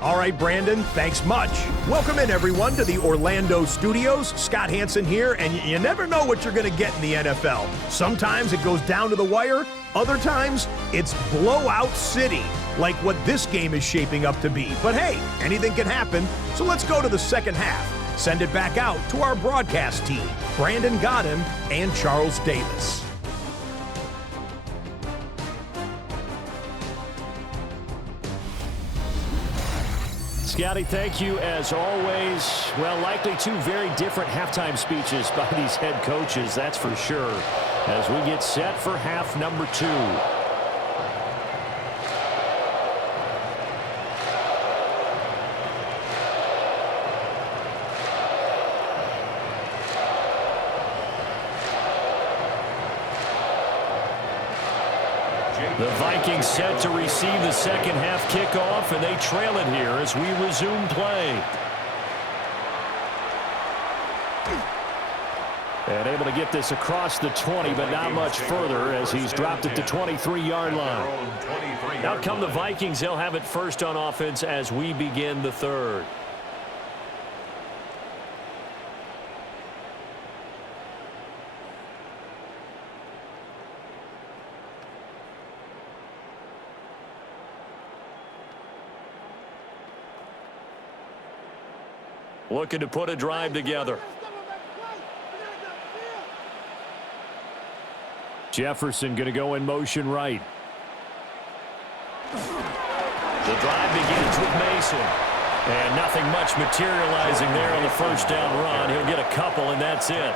All right, Brandon, thanks much. Welcome in, everyone, to the Orlando studios. Scott Hansen here, and you never know what you're going to get in the NFL. Sometimes it goes down to the wire. Other times, it's blowout city, like what this game is shaping up to be. But hey, anything can happen, so let's go to the second half. Send it back out to our broadcast team, Brandon Godden and Charles Davis. Scotty, thank you as always. Well, likely 2 very different halftime speeches by these head coaches, that's for sure, as we get set for half number 2. The Vikings set to receive the second half kickoff, and they trail it here as we resume play. And able to get this across the 20, but not much further as he's dropped it to 23-yard line. Out come the Vikings. They'll have it first on offense as we begin the third. Looking to put a drive together. Jefferson going to go in motion right. The drive begins with Mason. And nothing much materializing there on the first down run. He'll get a couple, and that's it.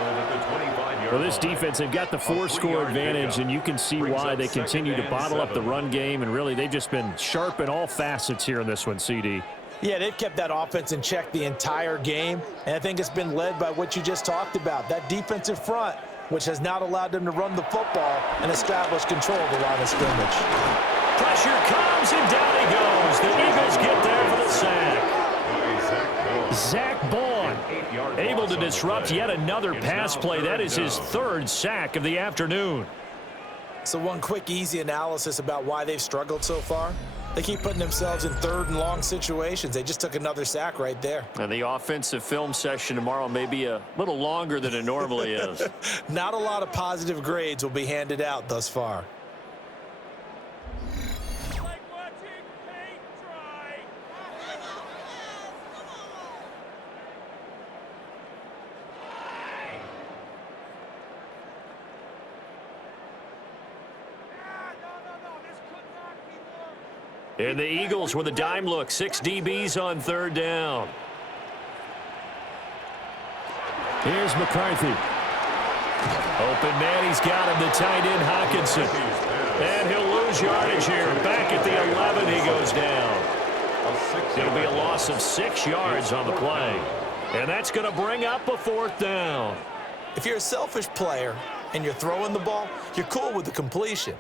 For this defense, they've got the 4-score advantage, and you can see why they continue to bottle up the run game. And really, they've just been sharp in all facets here in this one, CD. Yeah, they've kept that offense in check the entire game, and I think it's been led by what you just talked about, that defensive front, which has not allowed them to run the football and establish control of the line of scrimmage. Pressure comes, and down he goes. The Eagles get there for the sack. Zach Bond able to disrupt yet another pass play. That is his 3rd sack of the afternoon. So one quick, easy analysis about why they've struggled so far. They keep putting themselves in 3rd and long situations. They just took another sack right there. And the offensive film session tomorrow may be a little longer than it normally is. Not a lot of positive grades will be handed out thus far. And the Eagles with a dime look. 6 DBs on 3rd down. Here's McCarthy. Open man, he's got him, the tight end Hawkinson. And he'll lose yardage here. Back at the 11, he goes down. It'll be a loss of 6 yards on the play. And that's going to bring up a 4th down. If you're a selfish player and you're throwing the ball, you're cool with the completion.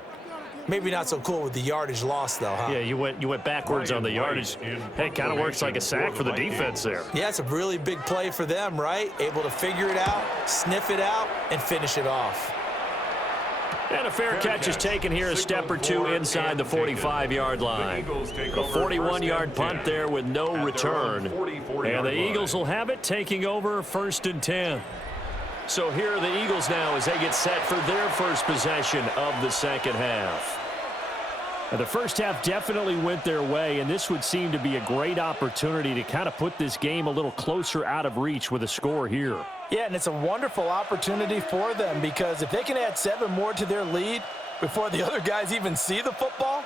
Maybe not so cool with the yardage loss, though, huh? Yeah, you went backwards on the yardage. Hey, it kind of works like a sack for the defense there. Yeah, it's a really big play for them, right? Able to figure it out, sniff it out, and finish it off. And a fair catch is taken here, a step or two inside the 45-yard line. A 41-yard punt there with no return. And the Eagles will have it, taking over 1st and 10. So here are the Eagles now as they get set for their first possession of the second half. Now, the first half definitely went their way, and this would seem to be a great opportunity to kind of put this game a little closer out of reach with a score here. Yeah, and it's a wonderful opportunity for them because if they can add 7 more to their lead before the other guys even see the football,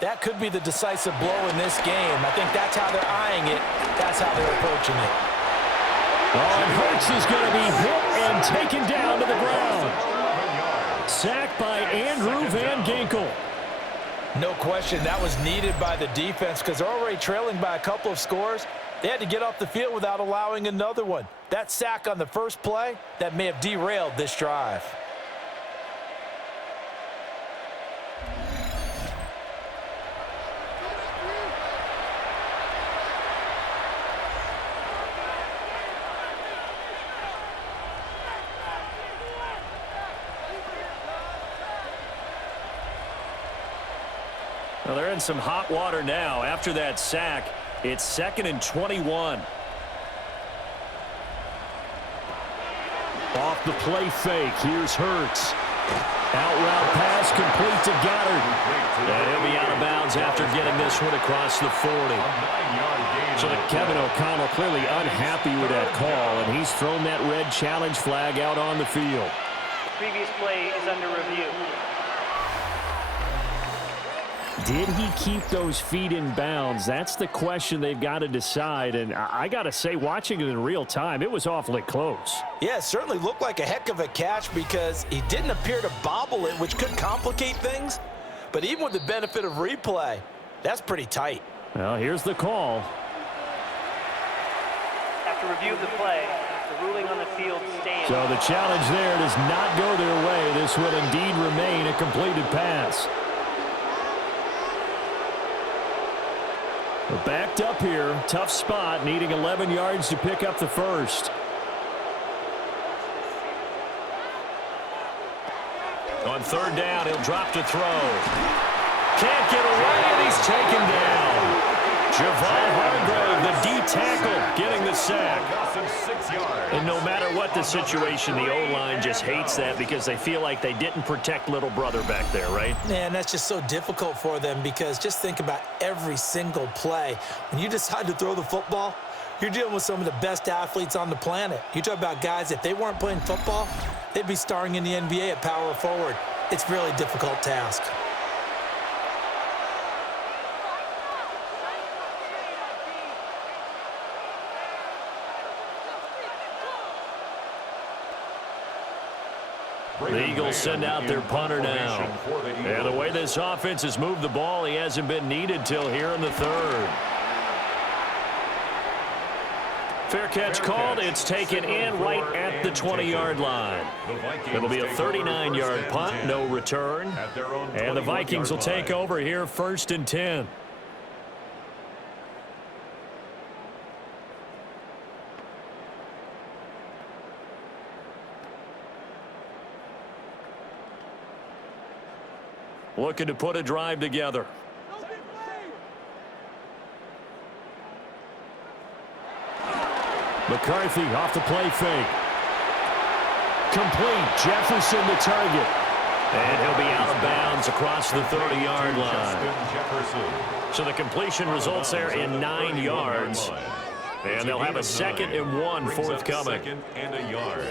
that could be the decisive blow in this game. I think that's how they're eyeing it. That's how they're approaching it. Oh, and Hurts is going to be hit and taken down to the ground. Sacked by Andrew Van Ginkel. No question, that was needed by the defense because they're already trailing by a couple of scores. They had to get off the field without allowing another one. That sack on the first play, that may have derailed this drive. Well, they're in some hot water now. After that sack, it's 2nd and 21. Off the play fake. Here's Hurts. Out route pass complete to Goddard. And he'll be out of bounds after getting this one across the 40. So Kevin O'Connell clearly unhappy with that call, and he's thrown that red challenge flag out on the field. The previous play is under review. Did he keep those feet in bounds? That's the question they've got to decide. And I got to say, watching it in real time, it was awfully close. Yeah, it certainly looked like a heck of a catch because he didn't appear to bobble it, which could complicate things. But even with the benefit of replay, that's pretty tight. Well, here's the call. After review of the play, the ruling on the field stands. So the challenge there does not go their way. This will indeed remain a completed pass. We're backed up here. Tough spot, needing 11 yards to pick up the first. On 3rd down, he'll drop to throw. Can't get away, and he's taken down. Javon Hargrave, the D-tackle, getting the sack. And no matter what the situation, the O-line just hates that because they feel like they didn't protect little brother back there, right? Man, that's just so difficult for them because just think about every single play. When you decide to throw the football, you're dealing with some of the best athletes on the planet. You talk about guys, if they weren't playing football, they'd be starring in the NBA at power forward. It's a really difficult task. The Eagles send out their punter now. And the way this offense has moved the ball, he hasn't been needed till here in the 3rd. Fair catch called. It's taken in right at the 20-yard line. It'll be a 39-yard punt, no return. And the Vikings will take over here 1st and 10. Looking to put a drive together. McCarthy off the play fake. Complete. Jefferson the target. And he'll be out of bounds across the 30-yard line. So the completion results there in 9 yards. And they'll have a 2nd and 1 forthcoming. 2nd and a yard.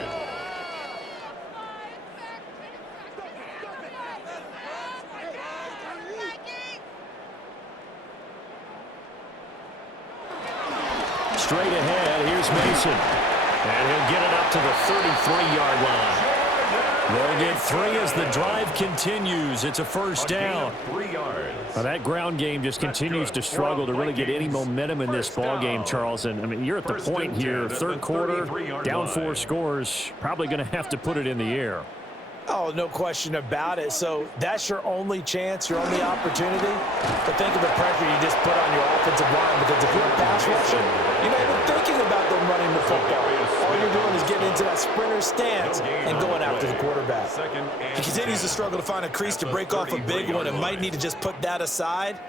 Straight ahead, here's Mason. And he'll get it up to the 33-yard line. They'll get 3 as the drive continues. It's a first down. 3 yards. Well, that ground game just continues to struggle to really get any momentum in this ball game, Charles. And I mean, you're at the point here, third quarter, down 4 scores, probably going to have to put it in the air. Oh, no question about it. So that's your only chance, your only opportunity. But think of the pressure you just put on your offensive line, because if you're a pass rusher, you're not even thinking about them running the football. All you're doing is getting into that sprinter stance and going after the quarterback. He continues to struggle to find a crease to break off a big one, and might need to just put that aside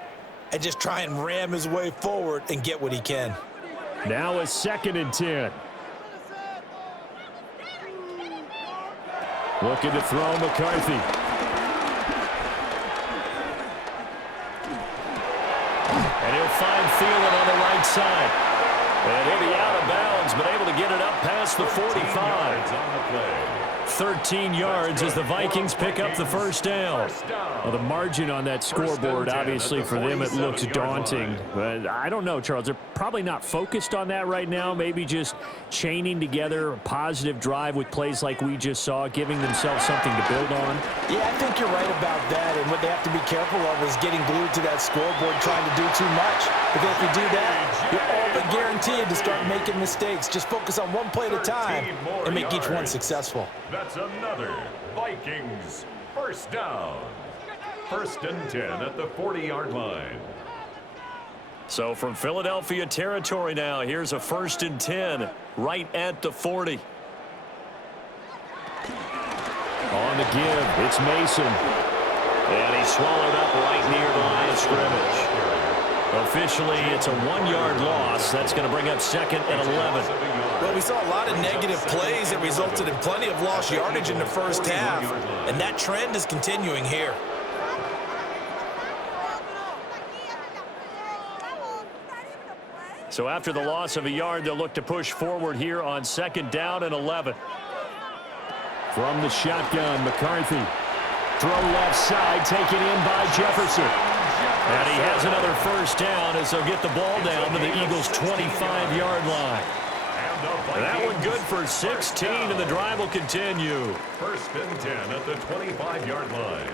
and just try and ram his way forward and get what he can. Now a 2nd and 10. Looking to throw McCarthy. And he'll find Thielen on the right side. And he'll be out of bounds, but able to get it up past the 45. 13 yards as the Vikings pick up the first down. Well, the margin on that scoreboard, obviously, for them, it looks daunting. But I don't know, Charles. They're probably not focused on that right now. Maybe just chaining together a positive drive with plays like we just saw, giving themselves something to build on. Yeah, I think you're right about that. And what they have to be careful of is getting glued to that scoreboard, trying to do too much. Because if you do that, you're all but guaranteed to start making mistakes. Just focus on one play at a time and make each one successful. That's another Vikings first down. 1st and 10 at the 40-yard line. So from Philadelphia territory now, here's a 1st and 10 right at the 40. On the give, it's Mason. And he's swallowed up right near the line of scrimmage. Officially, it's a 1-yard loss. That's going to bring up 2nd and 11. Well, we saw a lot of negative plays that resulted in plenty of lost yardage in the first half, and that trend is continuing here. So after the loss of a yard, they'll look to push forward here on 2nd down and 11. From the shotgun, McCarthy. Throw left side, taken in by Jefferson. And he has another first down as they'll get the ball down to the Eagles' 25-yard line. That one good for 16, and the drive will continue. 1st and 10 at the 25-yard line.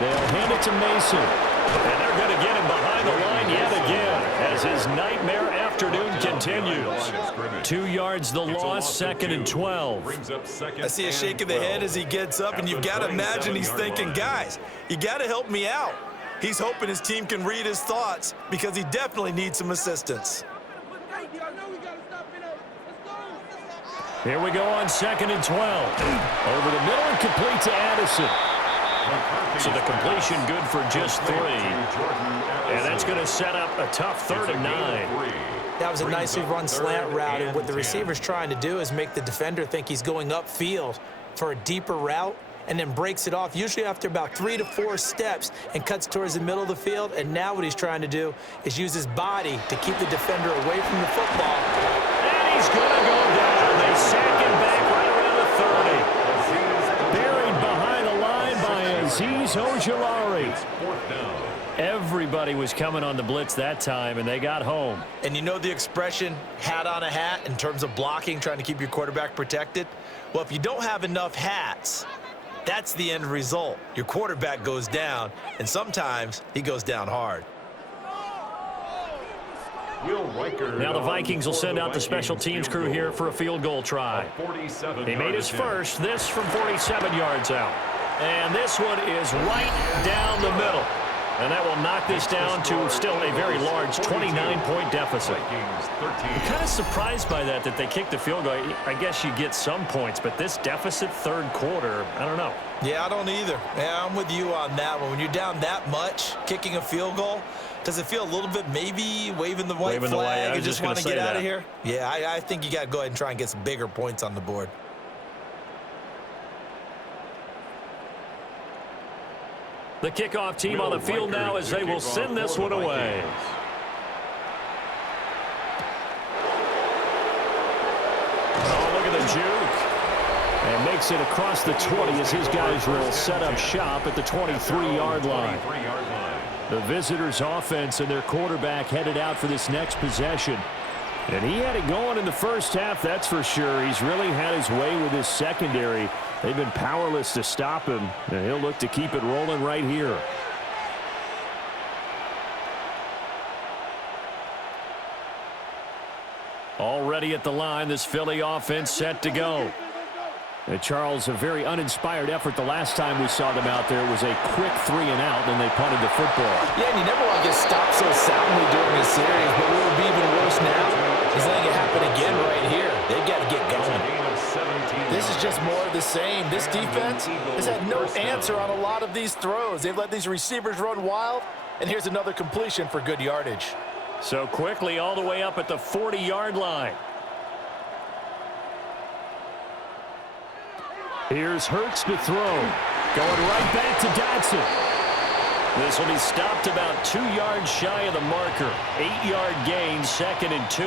They'll hand it to Mason. And they're going to get him behind the line yet again as his nightmare afternoon continues. 2 yards the loss, 2nd and 12. I see a shake of the head as he gets up, and you've got to imagine he's thinking, guys, you got to help me out. He's hoping his team can read his thoughts because he definitely needs some assistance. Here we go on 2nd and 12. Over the middle and complete to Addison. So the completion good for just 3. And that's going to set up a tough 3rd and 9. That was a nicely run slant route, and what the receiver's trying to do is make the defender think he's going upfield for a deeper route, and then breaks it off, usually after about 3 to 4 steps, and cuts towards the middle of the field. And now what he's trying to do is use his body to keep the defender away from the football. And he's going to go down. They sack him back right around the 30. Buried behind the line by Azeez Ojulari. 4th down. Everybody was coming on the blitz that time, and they got home. And you know the expression, hat on a hat, in terms of blocking, trying to keep your quarterback protected? Well, if you don't have enough hats, that's the end result. Your quarterback goes down, and sometimes he goes down hard. Now the Vikings will send out the special teams crew here for a field goal try. He made his first, this from 47 yards out. And this one is right down the middle. And that will knock this down to still a very large 29-point deficit. I'm kind of surprised by that they kicked the field goal. I guess you get some points, but this deficit 3rd quarter, I don't know. Yeah, I don't either. Yeah, I'm with you on that one. When you're down that much, kicking a field goal, does it feel a little bit maybe waving the white flag and just want to get out of here? Yeah, I think you got to go ahead and try and get some bigger points on the board. The kickoff team on the field now as they will send this one away. Oh, look at the juke. And makes it across the 20 as his guys will set up shop at the 23-yard line. The visitors' offense and their quarterback headed out for this next possession. And he had it going in the first half, that's for sure. He's really had his way with his secondary. They've been powerless to stop him, and he'll look to keep it rolling right here. Already at the line, this Philly offense set to go. And Charles, a very uninspired effort the last time we saw them out there. It was a quick 3-and-out, and they punted the football. Yeah, and you never want to get stopped so soundly during a series, but what would be even worse now is letting it happen again right here. They've got to get going. This is just more of the same. This defense has had no answer on a lot of these throws. They've let these receivers run wild, and here's another completion for good yardage. So quickly all the way up at the 40-yard line. Here's Hurts to throw. Going right back to Dotson. This will be stopped about 2 yards shy of the marker. 8-yard gain, 2nd and 2.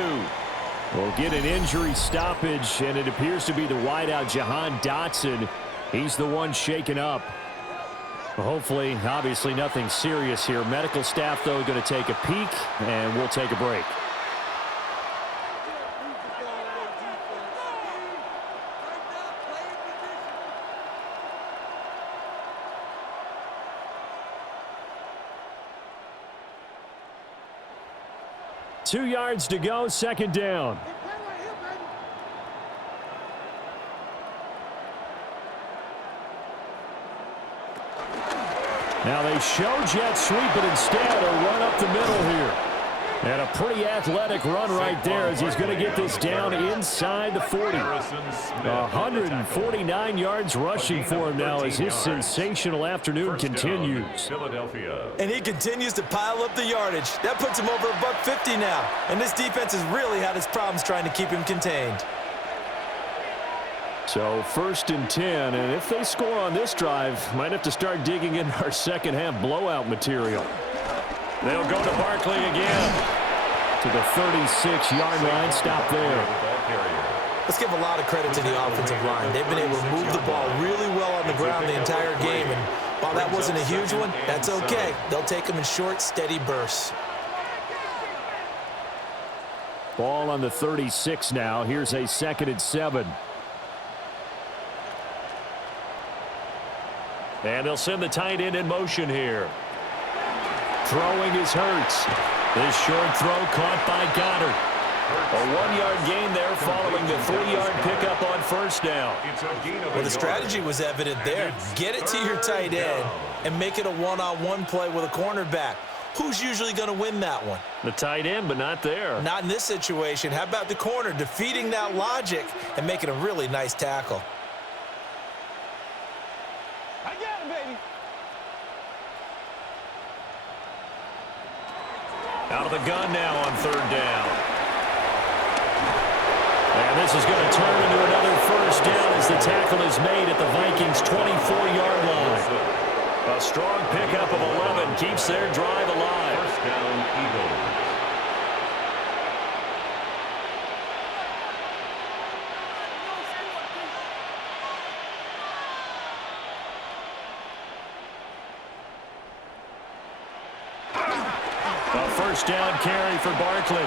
We'll get an injury stoppage, and it appears to be the wideout, Jahan Dotson. He's the one shaken up. Hopefully, obviously nothing serious here. Medical staff, though, going to take a peek, and we'll take a break. Two yards to go, 2nd down. Now they show jet sweep, but instead a run up the middle here. And a pretty athletic run right there as he's going to get this down inside the 40. 149 yards rushing for him now as his sensational afternoon continues. And he continues to pile up the yardage. That puts him over $150 now. And this defense has really had its problems trying to keep him contained. So 1st and 10, and if they score on this drive, might have to start digging in our second half blowout material. They'll go to Barkley again. To the 36-yard line, stop there. Let's give a lot of credit to the offensive line. They've been able to move the ball really well on the ground the entire game, and while that wasn't a huge one, that's okay. They'll take them in short, steady bursts. Ball on the 36 now. Here's a 2nd and 7. And they'll send the tight end in motion here. Throwing is Hurts. This short throw caught by Goddard. A 1-yard gain there following the 3-yard pickup on 1st down. Well, the strategy was evident there. Get it to your tight end and make it a one-on-one play with a cornerback. Who's usually going to win that one? The tight end, but not there. Not in this situation. How about the corner defeating that logic and making a really nice tackle? Out of the gun now on 3rd down. And this is going to turn into another 1st down as the tackle is made at the Vikings' 24-yard line. A strong pickup of 11 keeps their drive alive. 1st down, Eagles. Down carry for Barkley.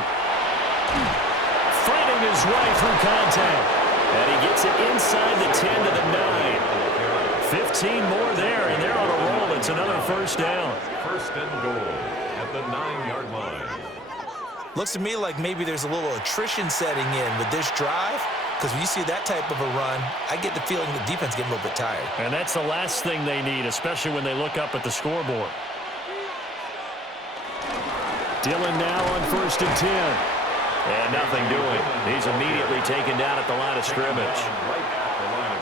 Fighting his way through contact. And he gets it inside the 10 to the 9. 15 more there, and they're on a roll. It's another 1st down. 1st and goal at the 9-yard line. Looks to me like maybe there's a little attrition setting in with this drive, because when you see that type of a run, I get the feeling the defense getting a little bit tired. And that's the last thing they need, especially when they look up at the scoreboard. Dillon now on 1st and 10. And nothing doing. He's immediately taken down at the line of scrimmage.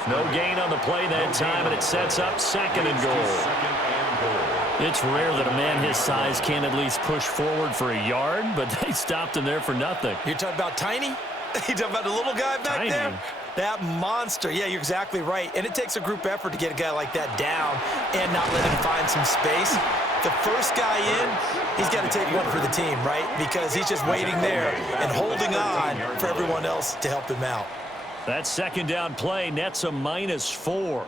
No gain on the play that time, and it sets up 2nd and goal. It's rare that a man his size can at least push forward for a yard, but they stopped him there for nothing. You're talking about Tiny? You talking about the little guy back there? That monster. Yeah, you're exactly right. And it takes a group effort to get a guy like that down and not let him find some space. The first guy in, he's got to take one for the team, right? Because he's just waiting there and holding on for everyone else to help him out. That second down play nets a -4.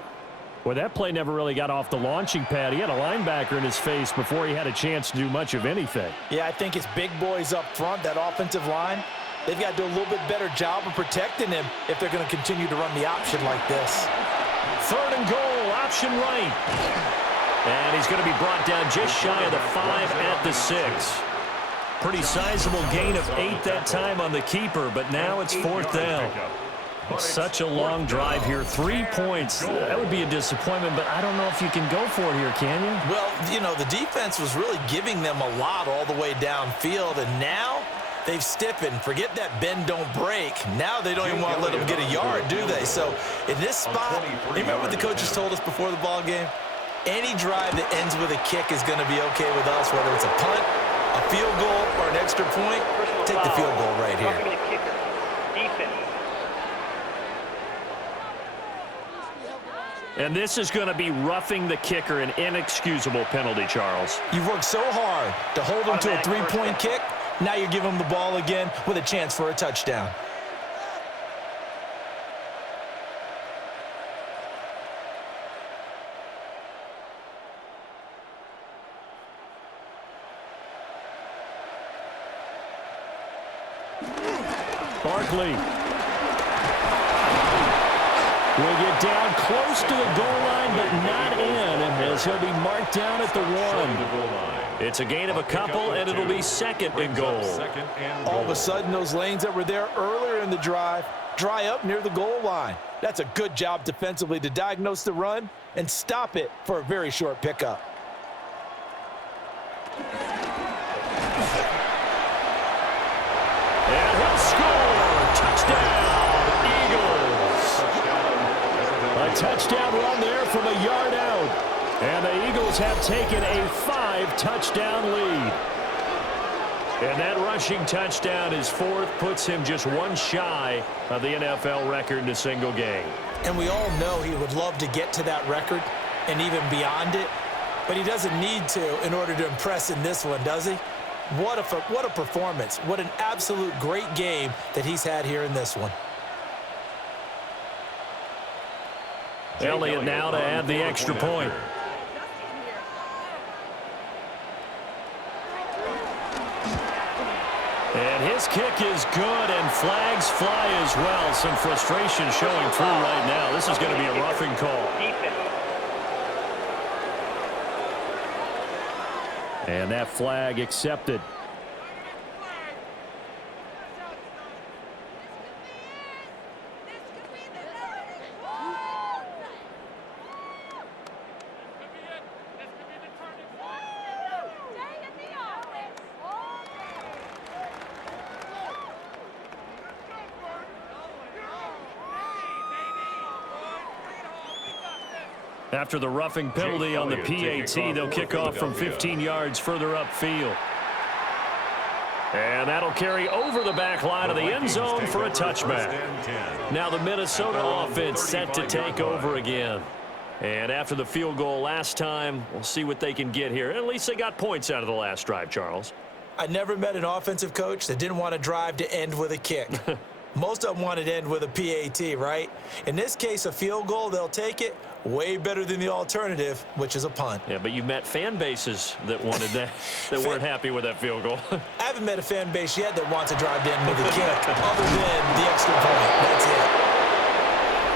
Well, that play never really got off the launching pad. He had a linebacker in his face before he had a chance to do much of anything. Yeah, I think it's big boys up front, that offensive line. They've got to do a little bit better job of protecting him if they're going to continue to run the option like this. 3rd and goal, option right. And he's going to be brought down just shy of the 5 at the 6. Pretty sizable gain of 8 that time on the keeper, but now it's 4th down. Such a long drive here. 3 points. That would be a disappointment, but I don't know if you can go for it here, can you? Well, you know, the defense was really giving them a lot all the way downfield, and now they've stiffened. Forget that bend, don't break. Now they don't even want to let them get a yard, do they? So in this spot, remember what the coaches told us before the ball game? Any drive that ends with a kick is going to be okay with us, whether it's a punt, a field goal, or an extra point. Take the field goal right here. And this is going to be roughing the kicker, an inexcusable penalty, Charles. You've worked so hard to hold them to a 3-point kick. Now you give them the ball again with a chance for a touchdown. Barkley will get down close to the goal line, but not in, as he'll be marked down at the 1. It's a gain of a couple, and it'll be 2nd and goal. All of a sudden, those lanes that were there earlier in the drive dry up near the goal line. That's a good job defensively to diagnose the run and stop it for a very short pickup. And he'll score! Touchdown, Eagles! A touchdown run there from a yard out. And the Eagles have taken a 5-touchdown lead. And that rushing touchdown, his 4th, puts him just 1 shy of the NFL record in a single game. And we all know he would love to get to that record and even beyond it, but he doesn't need to in order to impress in this one, does he? What a performance. What an absolute great game that he's had here in this one. Elliott now to add the extra point. And his kick is good, and flags fly as well. Some frustration showing through right now. This is going to be a roughing call. And that flag accepted. After the roughing penalty on the PAT, they'll kick off from 15 yards further upfield. And that'll carry over the back line of the end zone for a touchback. Now the Minnesota offense set to take over again. And after the field goal last time, we'll see what they can get here. At least they got points out of the last drive, Charles. I never met an offensive coach that didn't want to drive to end with a kick. Most of them wanted to end with a PAT, right? In this case, a field goal, they'll take it. Way better than the alternative, which is a punt. Yeah, but you met fan bases that wanted that, that weren't happy with that field goal. I haven't met a fan base yet that wants to drive to end with a kick, other than the extra point. That's it.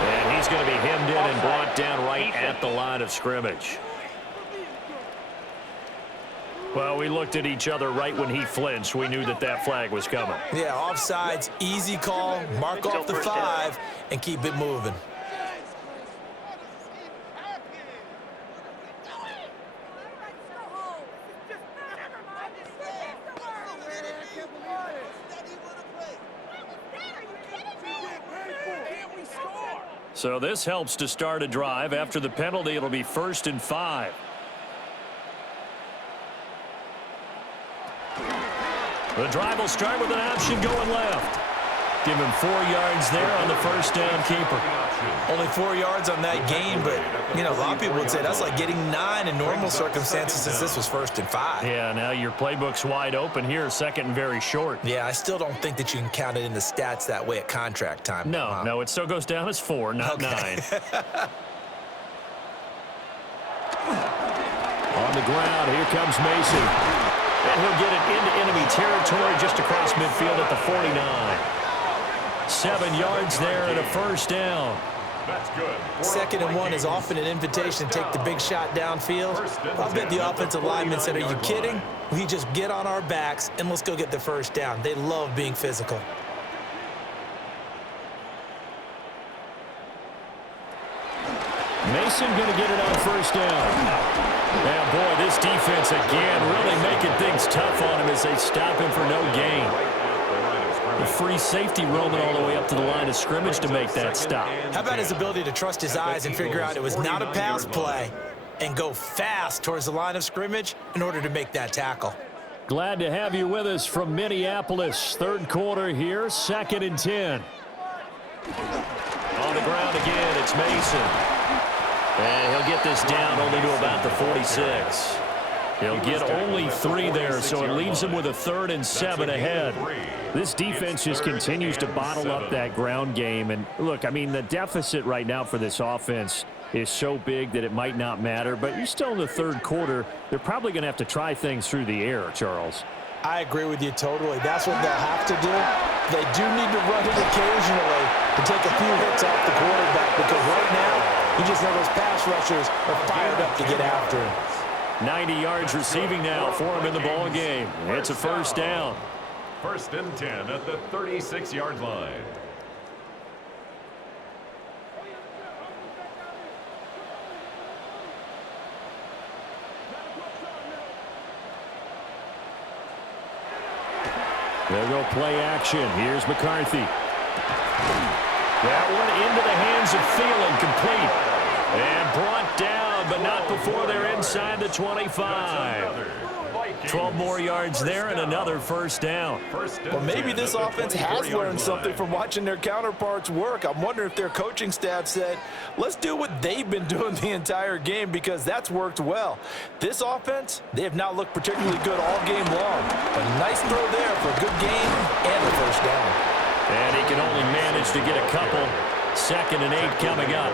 And he's going to be hemmed in and brought down right at the line of scrimmage. Well, we looked at each other right when he flinched. We knew that that flag was coming. Yeah, offsides, easy call, mark off the 5, and keep it moving. So this helps to start a drive. After the penalty, it'll be 1st and 5. The drive will start with an option going left. Give him 4 yards there on the first down keeper. Only 4 yards on that gain, but, you know, a lot of people would say that's like getting 9 in normal circumstances since this was 1st and 5. Yeah, now your playbook's wide open here, 2nd and very short. Yeah, I still don't think that you can count it in the stats that way at contract time. No, it still goes down as 4, not 9. On the ground, here comes Mason. And he'll get it into enemy territory just across midfield at the 49. 7 yards there and a first down. That's good. 2nd and 1 is often an invitation to take the big shot downfield. I bet the offensive lineman said, are you kidding? We just get on our backs and let's go get the first down. They love being physical. Mason going to get it on first down. Yeah, boy, this defense again really making things tough on him as they stop him for no gain. A free safety roaming all the way up to the line of scrimmage to make that stop. How about his ability to trust his eyes and figure out it was not a pass play and go fast towards the line of scrimmage in order to make that tackle? Glad to have you with us from Minneapolis. 3rd quarter here, 2nd and 10. On the ground again, it's Mason. And he'll get this down only to about the 46. He'll get only 3 there, so it leaves him with a 3rd and 7 ahead. This defense just continues to bottle up that ground game. And look, I mean, the deficit right now for this offense is so big that it might not matter. But you're still in the 3rd quarter. They're probably going to have to try things through the air, Charles. I agree with you totally. That's what they'll have to do. They do need to run it occasionally to take a few hits off the quarterback, because right now, you just know those pass rushers are fired up to get after him. 90 yards receiving now for him in the ball game. It's a first down. 1st and 10 at the 36-yard line. They'll go play action. Here's McCarthy. That one into the hands of Thielen, complete. And brought down, but not before they're inside the 25. 12 more yards there and another first down. Well, maybe this offense has learned something from watching their counterparts work. I'm wondering if their coaching staff said, let's do what they've been doing the entire game, because that's worked well. This offense, they have not looked particularly good all game long. But a nice throw there for a good game and a first down. And he can only manage to get a couple. 2nd and 8 coming up.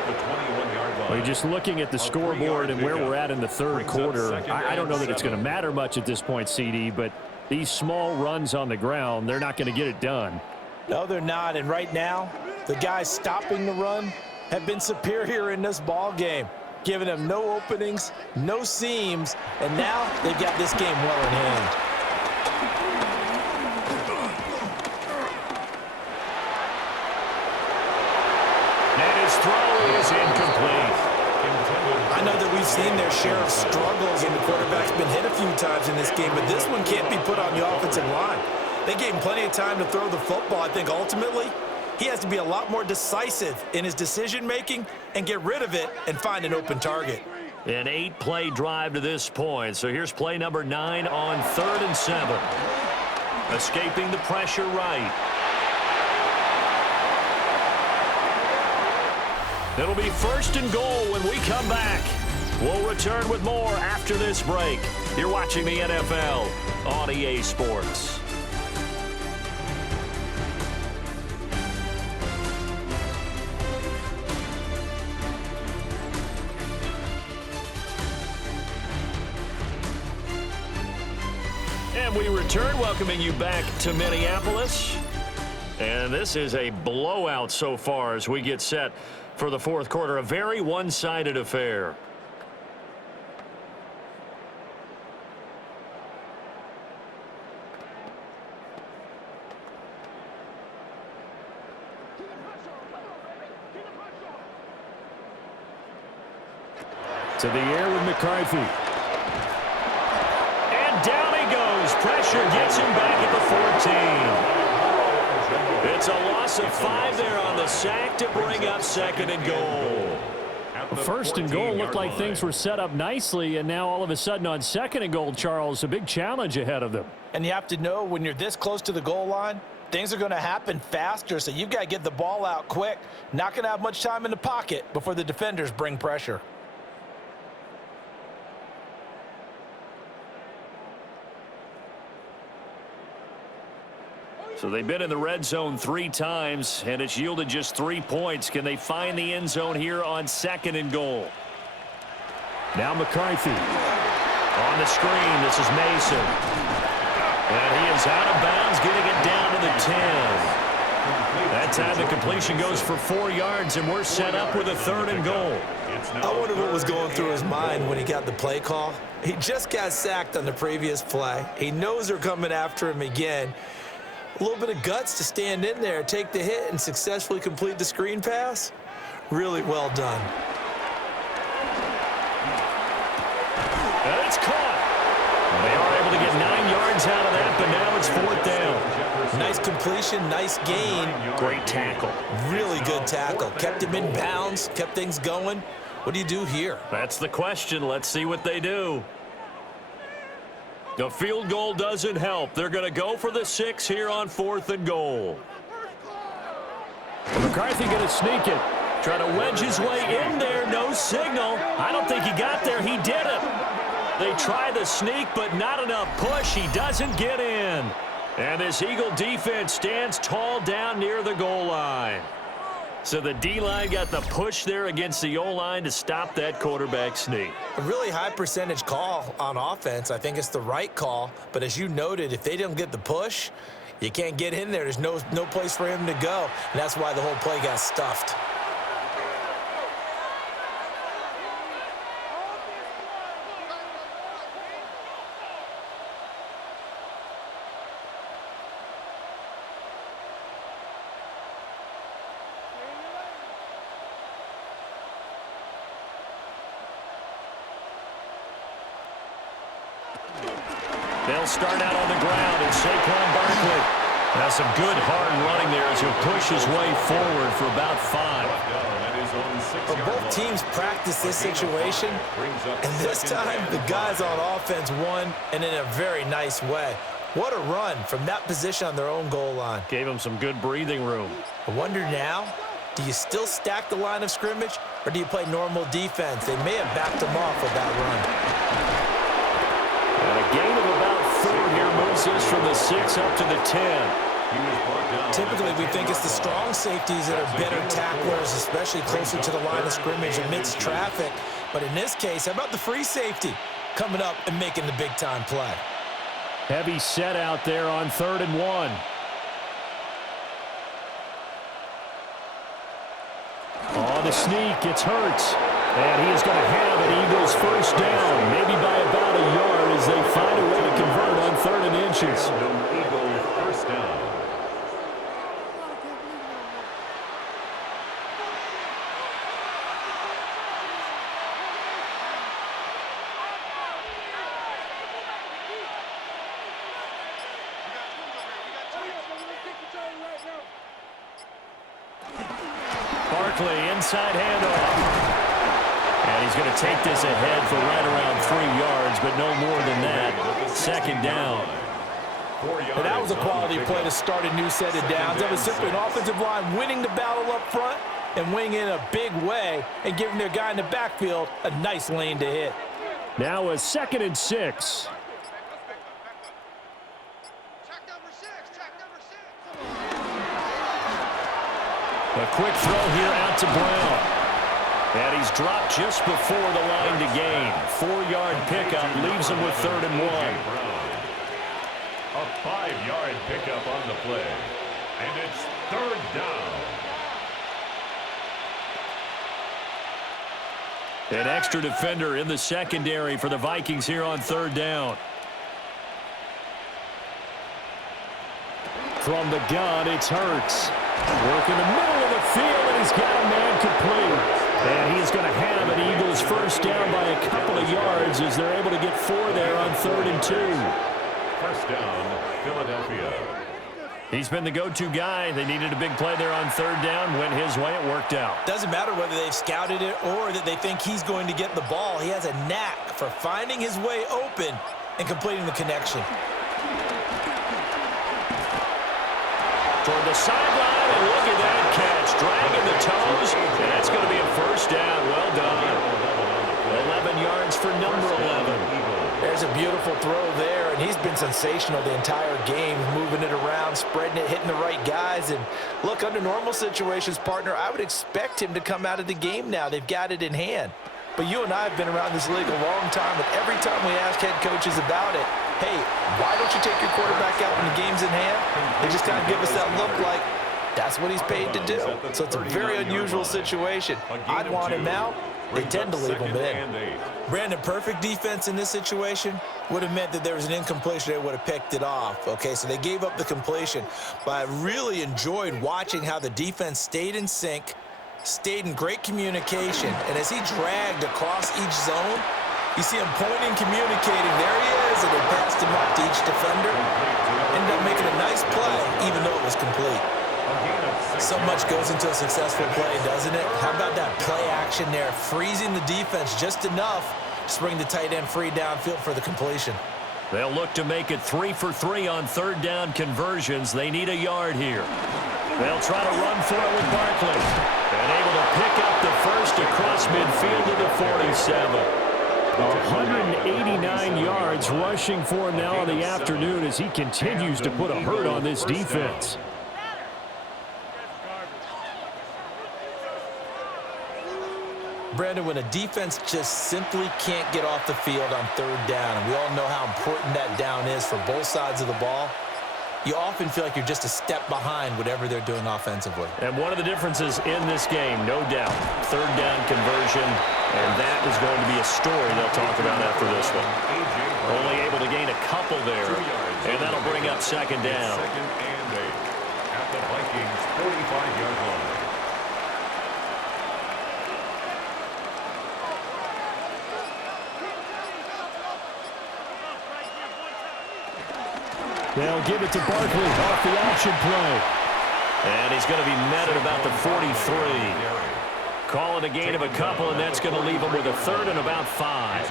Well, you're just looking at the scoreboard and where we're at in the 3rd quarter. I don't know that it's going to matter much at this point, CD, but these small runs on the ground, they're not going to get it done. No, they're not. And right now, the guys stopping the run have been superior in this ball game, giving them no openings, no seams, and now they've got this game well in hand. Throw is incomplete. I know that we've seen their share of struggles, and the quarterback's been hit a few times in this game, but this one can't be put on the offensive line. They gave him plenty of time to throw the football. I think ultimately he has to be a lot more decisive in his decision-making and get rid of it and find an open target. An 8-play drive to this point. So here's play number 9 on 3rd and 7. Escaping the pressure right. It'll be 1st and goal when we come back. We'll return with more after this break. You're watching the NFL on EA Sports. And we return, welcoming you back to Minneapolis. And this is a blowout so far as we get set for the 4th quarter. A very one-sided affair. To the air with McCarthy. And down he goes. Pressure gets him back at the 14. It's a loss of 5 there on the sack to bring up 2nd and goal. 1st and goal looked like things were set up nicely, and now all of a sudden on 2nd and goal, Charles, a big challenge ahead of them. And you have to know when you're this close to the goal line, things are going to happen faster, so you've got to get the ball out quick. Not going to have much time in the pocket before the defenders bring pressure. So they've been in the red zone 3 times, and it's yielded just 3 points. Can they find the end zone here on 2nd and goal? Now McCarthy. On the screen, this is Mason. And he is out of bounds, getting it down to the 10. That time the completion goes for 4 yards, and we're set up with a 3rd and goal. I wonder what was going through his mind when he got the play call. He just got sacked on the previous play. He knows they're coming after him again. A little bit of guts to stand in there, take the hit, and successfully complete the screen pass. Really well done. And it's caught. They are able to get 9 yards out of that, but now it's 4th down. Nice completion, nice gain. Great tackle. Really good tackle. Kept him in bounds, kept things going. What do you do here? That's the question. Let's see what they do. The field goal doesn't help. They're going to go for the 6 here on 4th and goal. McCarthy going to sneak it. Try to wedge his way in there. No signal. I don't think he got there. He did it. They try the sneak, but not enough push. He doesn't get in. And this Eagle defense stands tall down near the goal line. So the D-line got the push there against the O-line to stop that quarterback sneak. A really high percentage call on offense. I think it's the right call. But as you noted, if they don't get the push, you can't get in there. There's no place for him to go. And that's why the whole play got stuffed. They'll start out on the ground, and Saquon Barkley has some good hard running there as he'll push his way forward for about 5. But both teams practice this situation, and this time the guys on offense won, and in a very nice way. What a run from that position on their own goal line. Gave him some good breathing room. I wonder now, do you still stack the line of scrimmage, or do you play normal defense? They may have backed them off with that run. And a gain of about 4 here moves us from the 6 up to the 10. Typically, we think it's the strong safeties that are better tacklers, especially closer to the line of scrimmage amidst traffic. But in this case, how about the free safety coming up and making the big-time play? Heavy set out there on 3rd and 1. On the sneak, it's Hurts. And he is going to have an Eagles first down, maybe by about a yard as they find a way to convert on 3rd and inches. Eagles first down. Barkley, inside handoff. And he's going to take this ahead for right around 3 yards, but no more than that. 2nd down. And that was a quality play to start a new set of downs. That was simply an offensive line winning the battle up front and winning in a big way and giving their guy in the backfield a nice lane to hit. Now a 2nd and 6. A quick throw here out to Brown. And he's dropped just before the line to gain. 4-yard pickup leaves him with 3rd and 1. A 5-yard pickup on the play. And it's 3rd down. An extra defender in the secondary for the Vikings here on 3rd down. From the gun, it's Hurts. Work in the middle of the field, and he's got a man complete. And he's going to have an Eagles first down by a couple of yards as they're able to get 4 there on 3rd and 2. First down, Philadelphia. He's been the go-to guy. They needed a big play there on 3rd down. Went his way. It worked out. Doesn't matter whether they've scouted it or that they think he's going to get the ball. He has a knack for finding his way open and completing the connection. the sideline, and look at that catch. Dragging the toes, and that's going to be a first down. Well done. 11 yards for number 11. There's a beautiful throw there, and he's been sensational the entire game, moving it around, spreading it, hitting the right guys. And look, under normal situations, partner, I would expect him to come out of the game now. They've got it in hand. But you and I have been around this league a long time, and every time we ask head coaches about it, hey, why don't you take your quarterback out when the game's in hand? They just kind of give us that look like that's what he's paid to do. So it's a very unusual situation. I'd want him out. They tend to leave him in. Brandon, perfect defense in this situation would have meant that there was an incompletion. They would have picked it off. Okay, so they gave up the completion. But I really enjoyed watching how the defense stayed in sync, stayed in great communication. And as he dragged across each zone, you see him pointing, communicating. There he is, and they passed him off to each defender. Ended up making a nice play, even though it was complete. So much goes into a successful play, doesn't it? How about that play action there, freezing the defense just enough to bring the tight end free downfield for the completion. They'll look to make it 3 for 3 on third down conversions. They need a yard here. They'll try to run for it with Barkley. And able to pick up the first across midfield to the 47. 189 yards rushing for him now in the afternoon as he continues to put a hurt on this defense. Brandon, when a defense just simply can't get off the field on third down, and we all know how important that down is for both sides of the ball, you often feel like you're just a step behind whatever they're doing offensively. And one of the differences in this game, no doubt, third down conversion, and that is going to be a story they'll talk about after this one. Only able to gain a couple there, and that'll bring up second down. Second and 8 at the Vikings' 45-yard line. They'll give it to Barkley off the option play. And he's going to be met at about the 43. Call it a gain of a couple, and that's going to leave him with a third and about 5.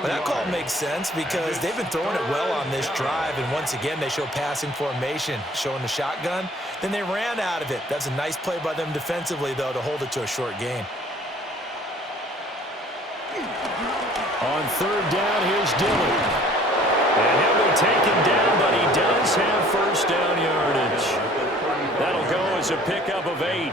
But that call makes sense because they've been throwing it well on this drive, and once again they show passing formation, showing the shotgun. Then they ran out of it. That's a nice play by them defensively, though, to hold it to a short gain. On third down, here's Dillon. And he'll be taken down, but he does have first down yardage. That'll go as a pickup of 8.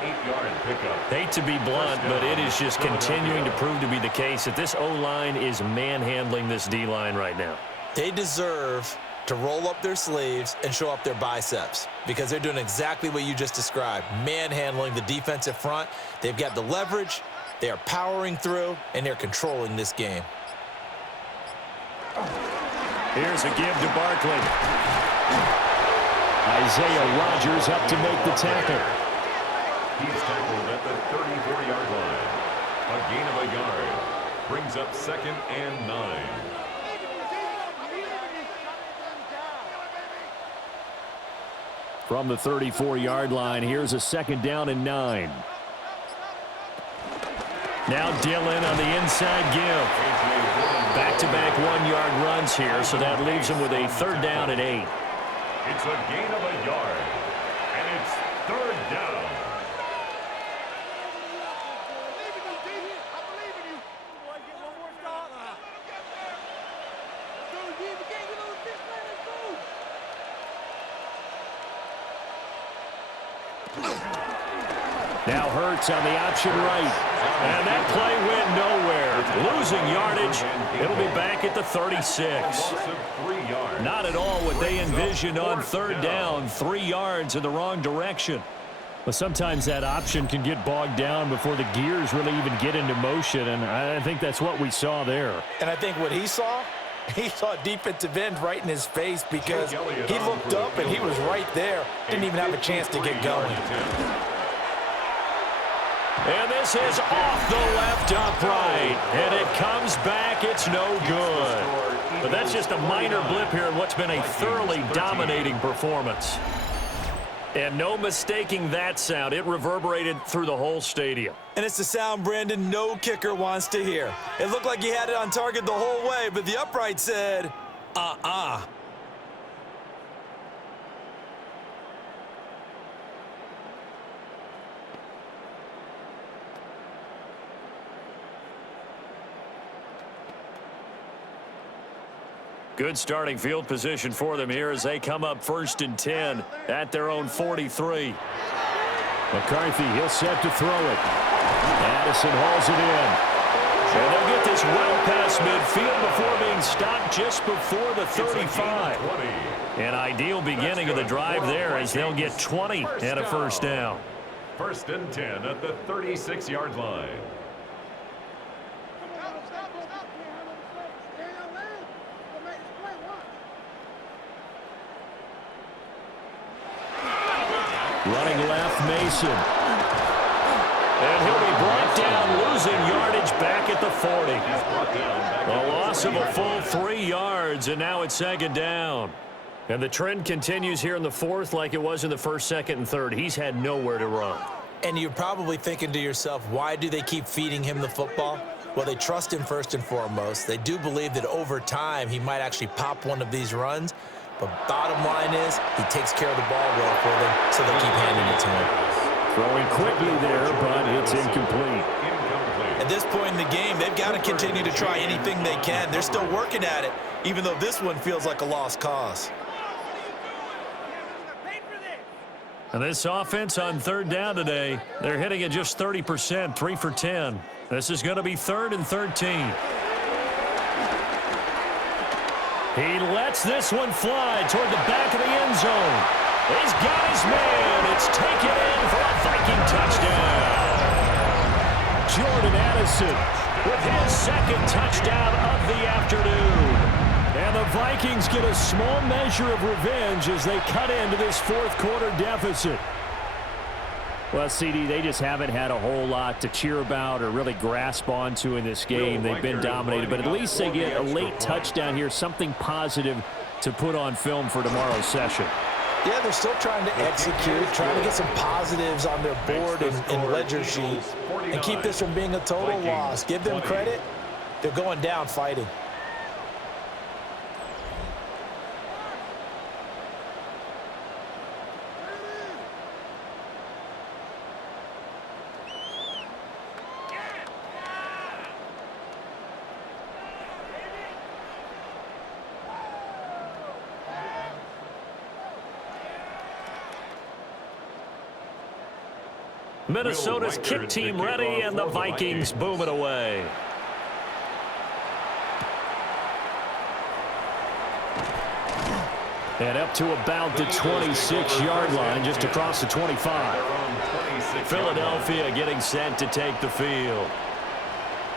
Hate to be blunt, but it is just continuing to prove to be the case that this O-line is manhandling this D-line right now. They deserve to roll up their sleeves and show up their biceps because they're doing exactly what you just described, manhandling the defensive front. They've got the leverage, they are powering through, and they're controlling this game. Here's a give to Barkley. Isaiah Rodgers up to make the tackle. He's tackled at the 34-yard line. A gain of a yard brings up second and 9. From the 34-yard line, here's a second down and 9. Now Dillon on the inside give. Back-to-back 1-yard runs here, so that leaves him with a third down and 8. It's a gain of a yard, and it's third down. Now Hurts on the option right. And that play went nowhere. Losing yardage. It'll be back at the 36. Not at all what they envisioned on third down. 3 yards in the wrong direction. But sometimes that option can get bogged down before the gears really even get into motion, and I think that's what we saw there. And I think what he saw defensive end right in his face because he looked up and he was right there. Didn't even have a chance to get going. And this is off the left upright. And it comes back. It's no good. But that's just a minor blip here in what's been a thoroughly dominating performance. And no mistaking that sound. It reverberated through the whole stadium. And it's the sound, Brandon, no kicker wants to hear. It looked like he had it on target the whole way, but the upright said, Good starting field position for them here as they come up 1st and 10 at their own 43. McCarthy, he'll set to throw it. Addison hauls it in. And they'll get this well past midfield before being stopped just before the 35. An ideal beginning of the drive there as they'll get 20 and a first down. 1st and 10 at the 36-yard line. Running left, Mason. And he'll be brought down, losing yardage back at the 40. A loss of a full 3 yards, and now it's 2nd down. And the trend continues here in the 4th like it was in the 1st, 2nd, and 3rd. He's had nowhere to run. And you're probably thinking to yourself, why do they keep feeding him the football? Well, they trust him first and foremost. They do believe that over time he might actually pop one of these runs. But bottom line is he takes care of the ball well for them, so they keep handing it to him. Throwing quickly there, but it's incomplete. At this point in the game, they've got to continue to try anything they can. They're still working at it, even though this one feels like a lost cause. And this offense on 3rd down today, they're hitting at just 30%, 3 for 10. This is going to be 3rd and 13. He lets this one fly toward the back of the end zone. He's got his man. It's taken in for a Viking touchdown. Jordan Addison With his 2nd touchdown of the afternoon. And the Vikings get a small measure of revenge as they cut into this 4th quarter deficit. Well, CD, they just haven't had a whole lot to cheer about or really grasp onto in this game. They've been dominated, but at least they get a late touchdown here, something positive to put on film for tomorrow's session. Yeah, they're still trying to execute, trying to get some positives on their board and ledger sheet and keep this from being a total loss. Give them credit. They're going down fighting. Minnesota's kick team ready, and the Vikings boom it away. And up to about the 26-yard line, just across the 25. Philadelphia getting set to take the field.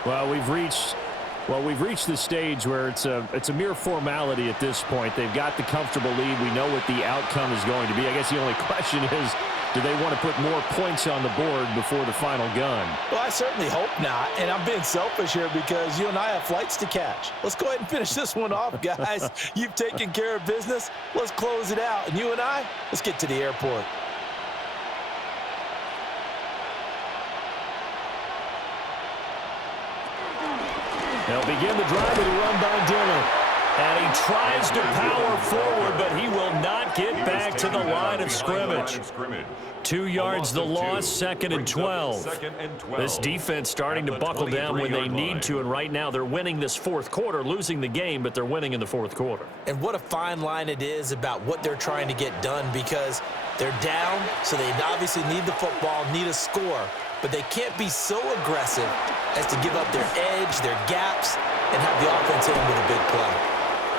Well, we've reached the stage where it's a mere formality at this point. They've got the comfortable lead. We know what the outcome is going to be. I guess the only question is, do they want to put more points on the board before the final gun? Well, I certainly hope not, and I'm being selfish here because you and I have flights to catch. Let's go ahead and finish this one off, guys. You've taken care of business. Let's close it out. And you and I, let's get to the airport. They'll begin the drive with a run by Dillon. And he tries to power forward, but he will not get back to the line of scrimmage. 2 yards the loss, 2nd and 12. This defense starting to buckle down when they need to, and right now they're winning this 4th quarter, losing the game, but they're winning in the 4th quarter. And what a fine line it is about what they're trying to get done, because they're down, so they obviously need the football, need a score, but they can't be so aggressive as to give up their edge, their gaps, and have the offense in with a big play.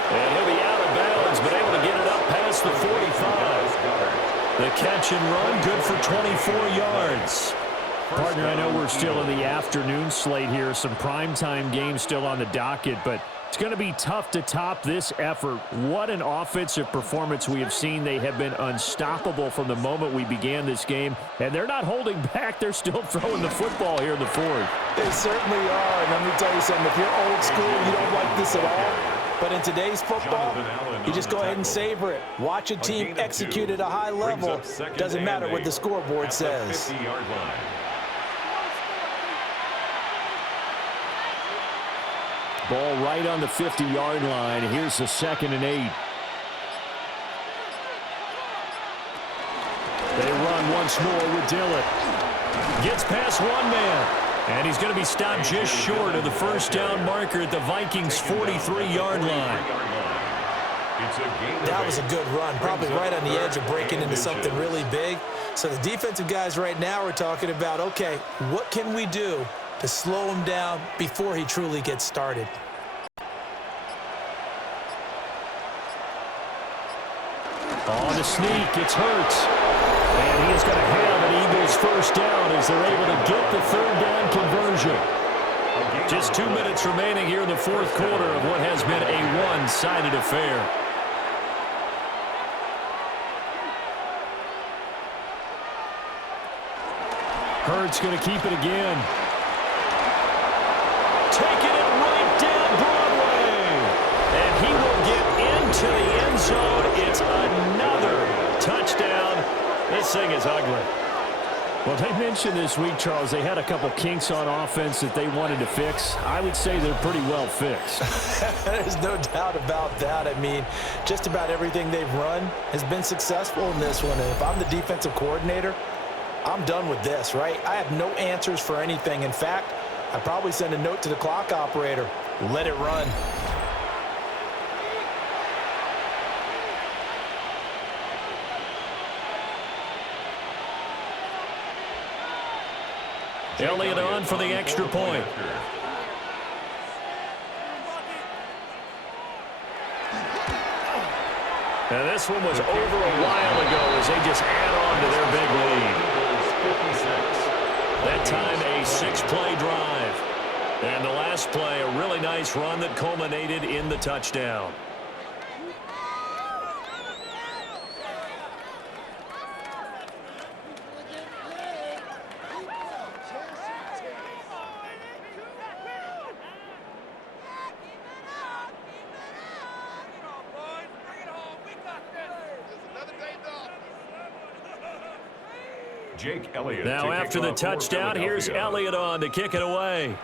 And he'll be out of bounds, but able to get it up past the 45. The catch and run, good for 24 yards. Partner, I know we're still in the afternoon slate here. Some primetime games still on the docket, but it's going to be tough to top this effort. What an offensive performance we have seen. They have been unstoppable from the moment we began this game, and they're not holding back. They're still throwing the football here in the 4th. They certainly are, and let me tell you something. If you're old school, you don't like this at all. But in today's football, you just go ahead and savor it. Watch a team execute at a high level. Doesn't matter what the scoreboard says. Ball right on the 50-yard line. Here's the 2nd and 8. They run once more with Dillon. Gets past one man. And he's going to be stopped just short of the first down marker at the Vikings' 43-yard line. That was a good run, probably right on the edge of breaking into something really big. So the defensive guys right now are talking about, okay, what can we do to slow him down before he truly gets started? On the sneak, it's Hurts. And he is going to have an Eagles first down as they're able to get the third down conversion. Just 2 minutes remaining here in the fourth quarter of what has been a one-sided affair. Hurts going to keep it again. Taking it right down Broadway. And he will get into the end zone. It's another touchdown. This thing is ugly. Well, they mentioned this week, Charles, they had a couple kinks on offense that they wanted to fix. I would say they're pretty well fixed. There's no doubt about that. I mean, just about everything they've run has been successful in this one. And if I'm the defensive coordinator, I'm done with this, right? I have no answers for anything. In fact, I'd probably send a note to the clock operator. Let it run. Elliott on for the extra point. And this one was over a while ago as they just add on to their big lead. That time a 6-play drive. And the last play, a really nice run that culminated in the touchdown. Jake Elliott. Now after the touchdown, here's Elliott on to kick it away.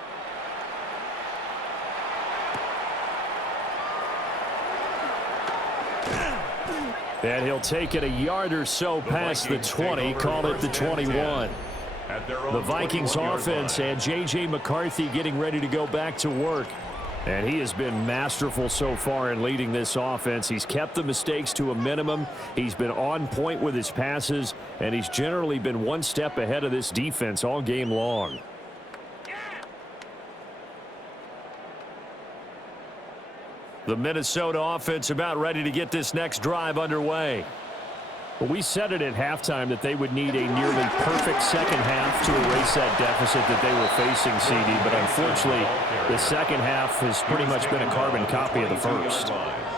And he'll take it a yard or so past the 20, call it the 21. The Vikings offense and J.J. McCarthy getting ready to go back to work. And he has been masterful so far in leading this offense. He's kept the mistakes to a minimum. He's been on point with his passes, and he's generally been one step ahead of this defense all game long. The Minnesota offense about ready to get this next drive underway. Well, we said it at halftime that they would need a nearly perfect second half to erase that deficit that they were facing, CD, but unfortunately, the second half has pretty much been a carbon copy of the first.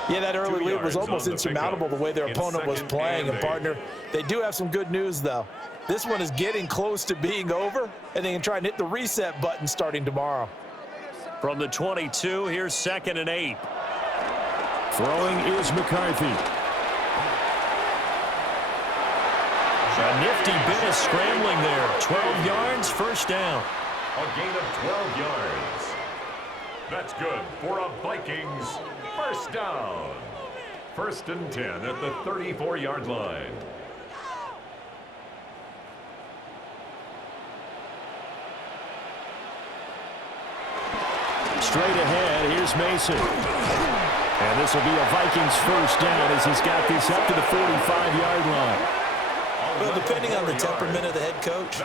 Yeah, that early lead was almost insurmountable the way their opponent was playing. And, partner, they do have some good news, though. This one is getting close to being over, and they can try and hit the reset button starting tomorrow. From the 22, here's 2nd and 8. Throwing is McCarthy. A nifty bit of scrambling there. 12 yards, first down. A gain of 12 yards. That's good for a Vikings first down. 1st and 10 at the 34-yard line. Straight ahead, here's Mason. And this will be a Vikings first down as he's got this up to the 45-yard line. Well, depending on the temperament of the head coach,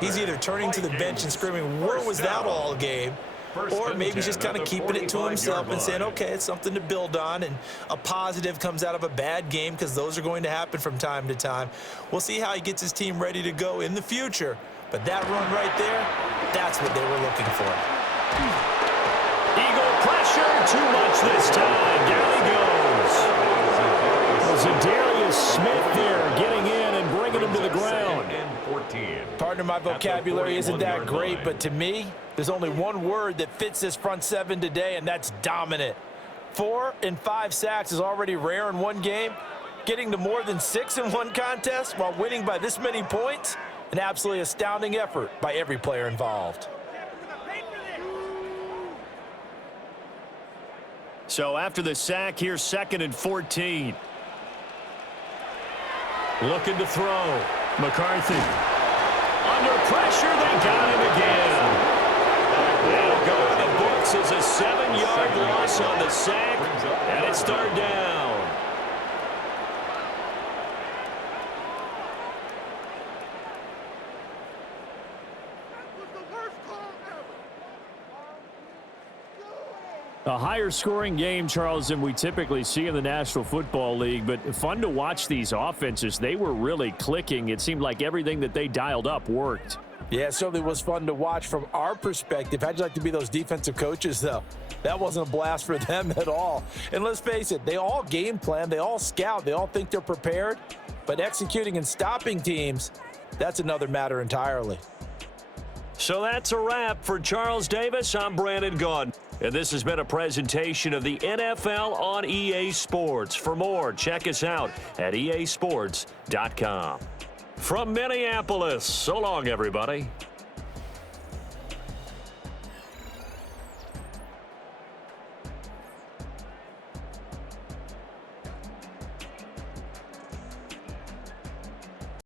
he's either turning to the bench and screaming, where was that all game? Or maybe he's just kind of keeping it to himself and saying, okay, it's something to build on, and a positive comes out of a bad game because those are going to happen from time to time. We'll see how he gets his team ready to go in the future. But that run right there, that's what they were looking for. Eagle pressure, too much this time. Down he goes. Zadarius Smith there getting in and bringing him to the ground. Partner, my vocabulary isn't that great, but to me, there's only one word that fits this front seven today, and that's dominant. 4 and 5 sacks is already rare in one game. Getting to more than 6 in one contest while winning by this many points, an absolutely astounding effort by every player involved. So after the sack, here's 2nd and 14. Looking to throw. McCarthy. Under pressure, they got him again. They'll go in the books as a 7-yard loss on the sack, and it's 3rd down. A higher scoring game, Charles, than we typically see in the National Football League, but fun to watch these offenses. They were really clicking. It seemed like everything that they dialed up worked. Yeah, it certainly was fun to watch from our perspective. How'd you like to be those defensive coaches, though? That wasn't a blast for them at all. And let's face it, they all game plan, they all scout, they all think they're prepared, but executing and stopping teams, that's another matter entirely. So that's a wrap for Charles Davis. I'm Brandon Gaudin, and this has been a presentation of the NFL on EA Sports. For more, check us out at easports.com. From Minneapolis, so long, everybody.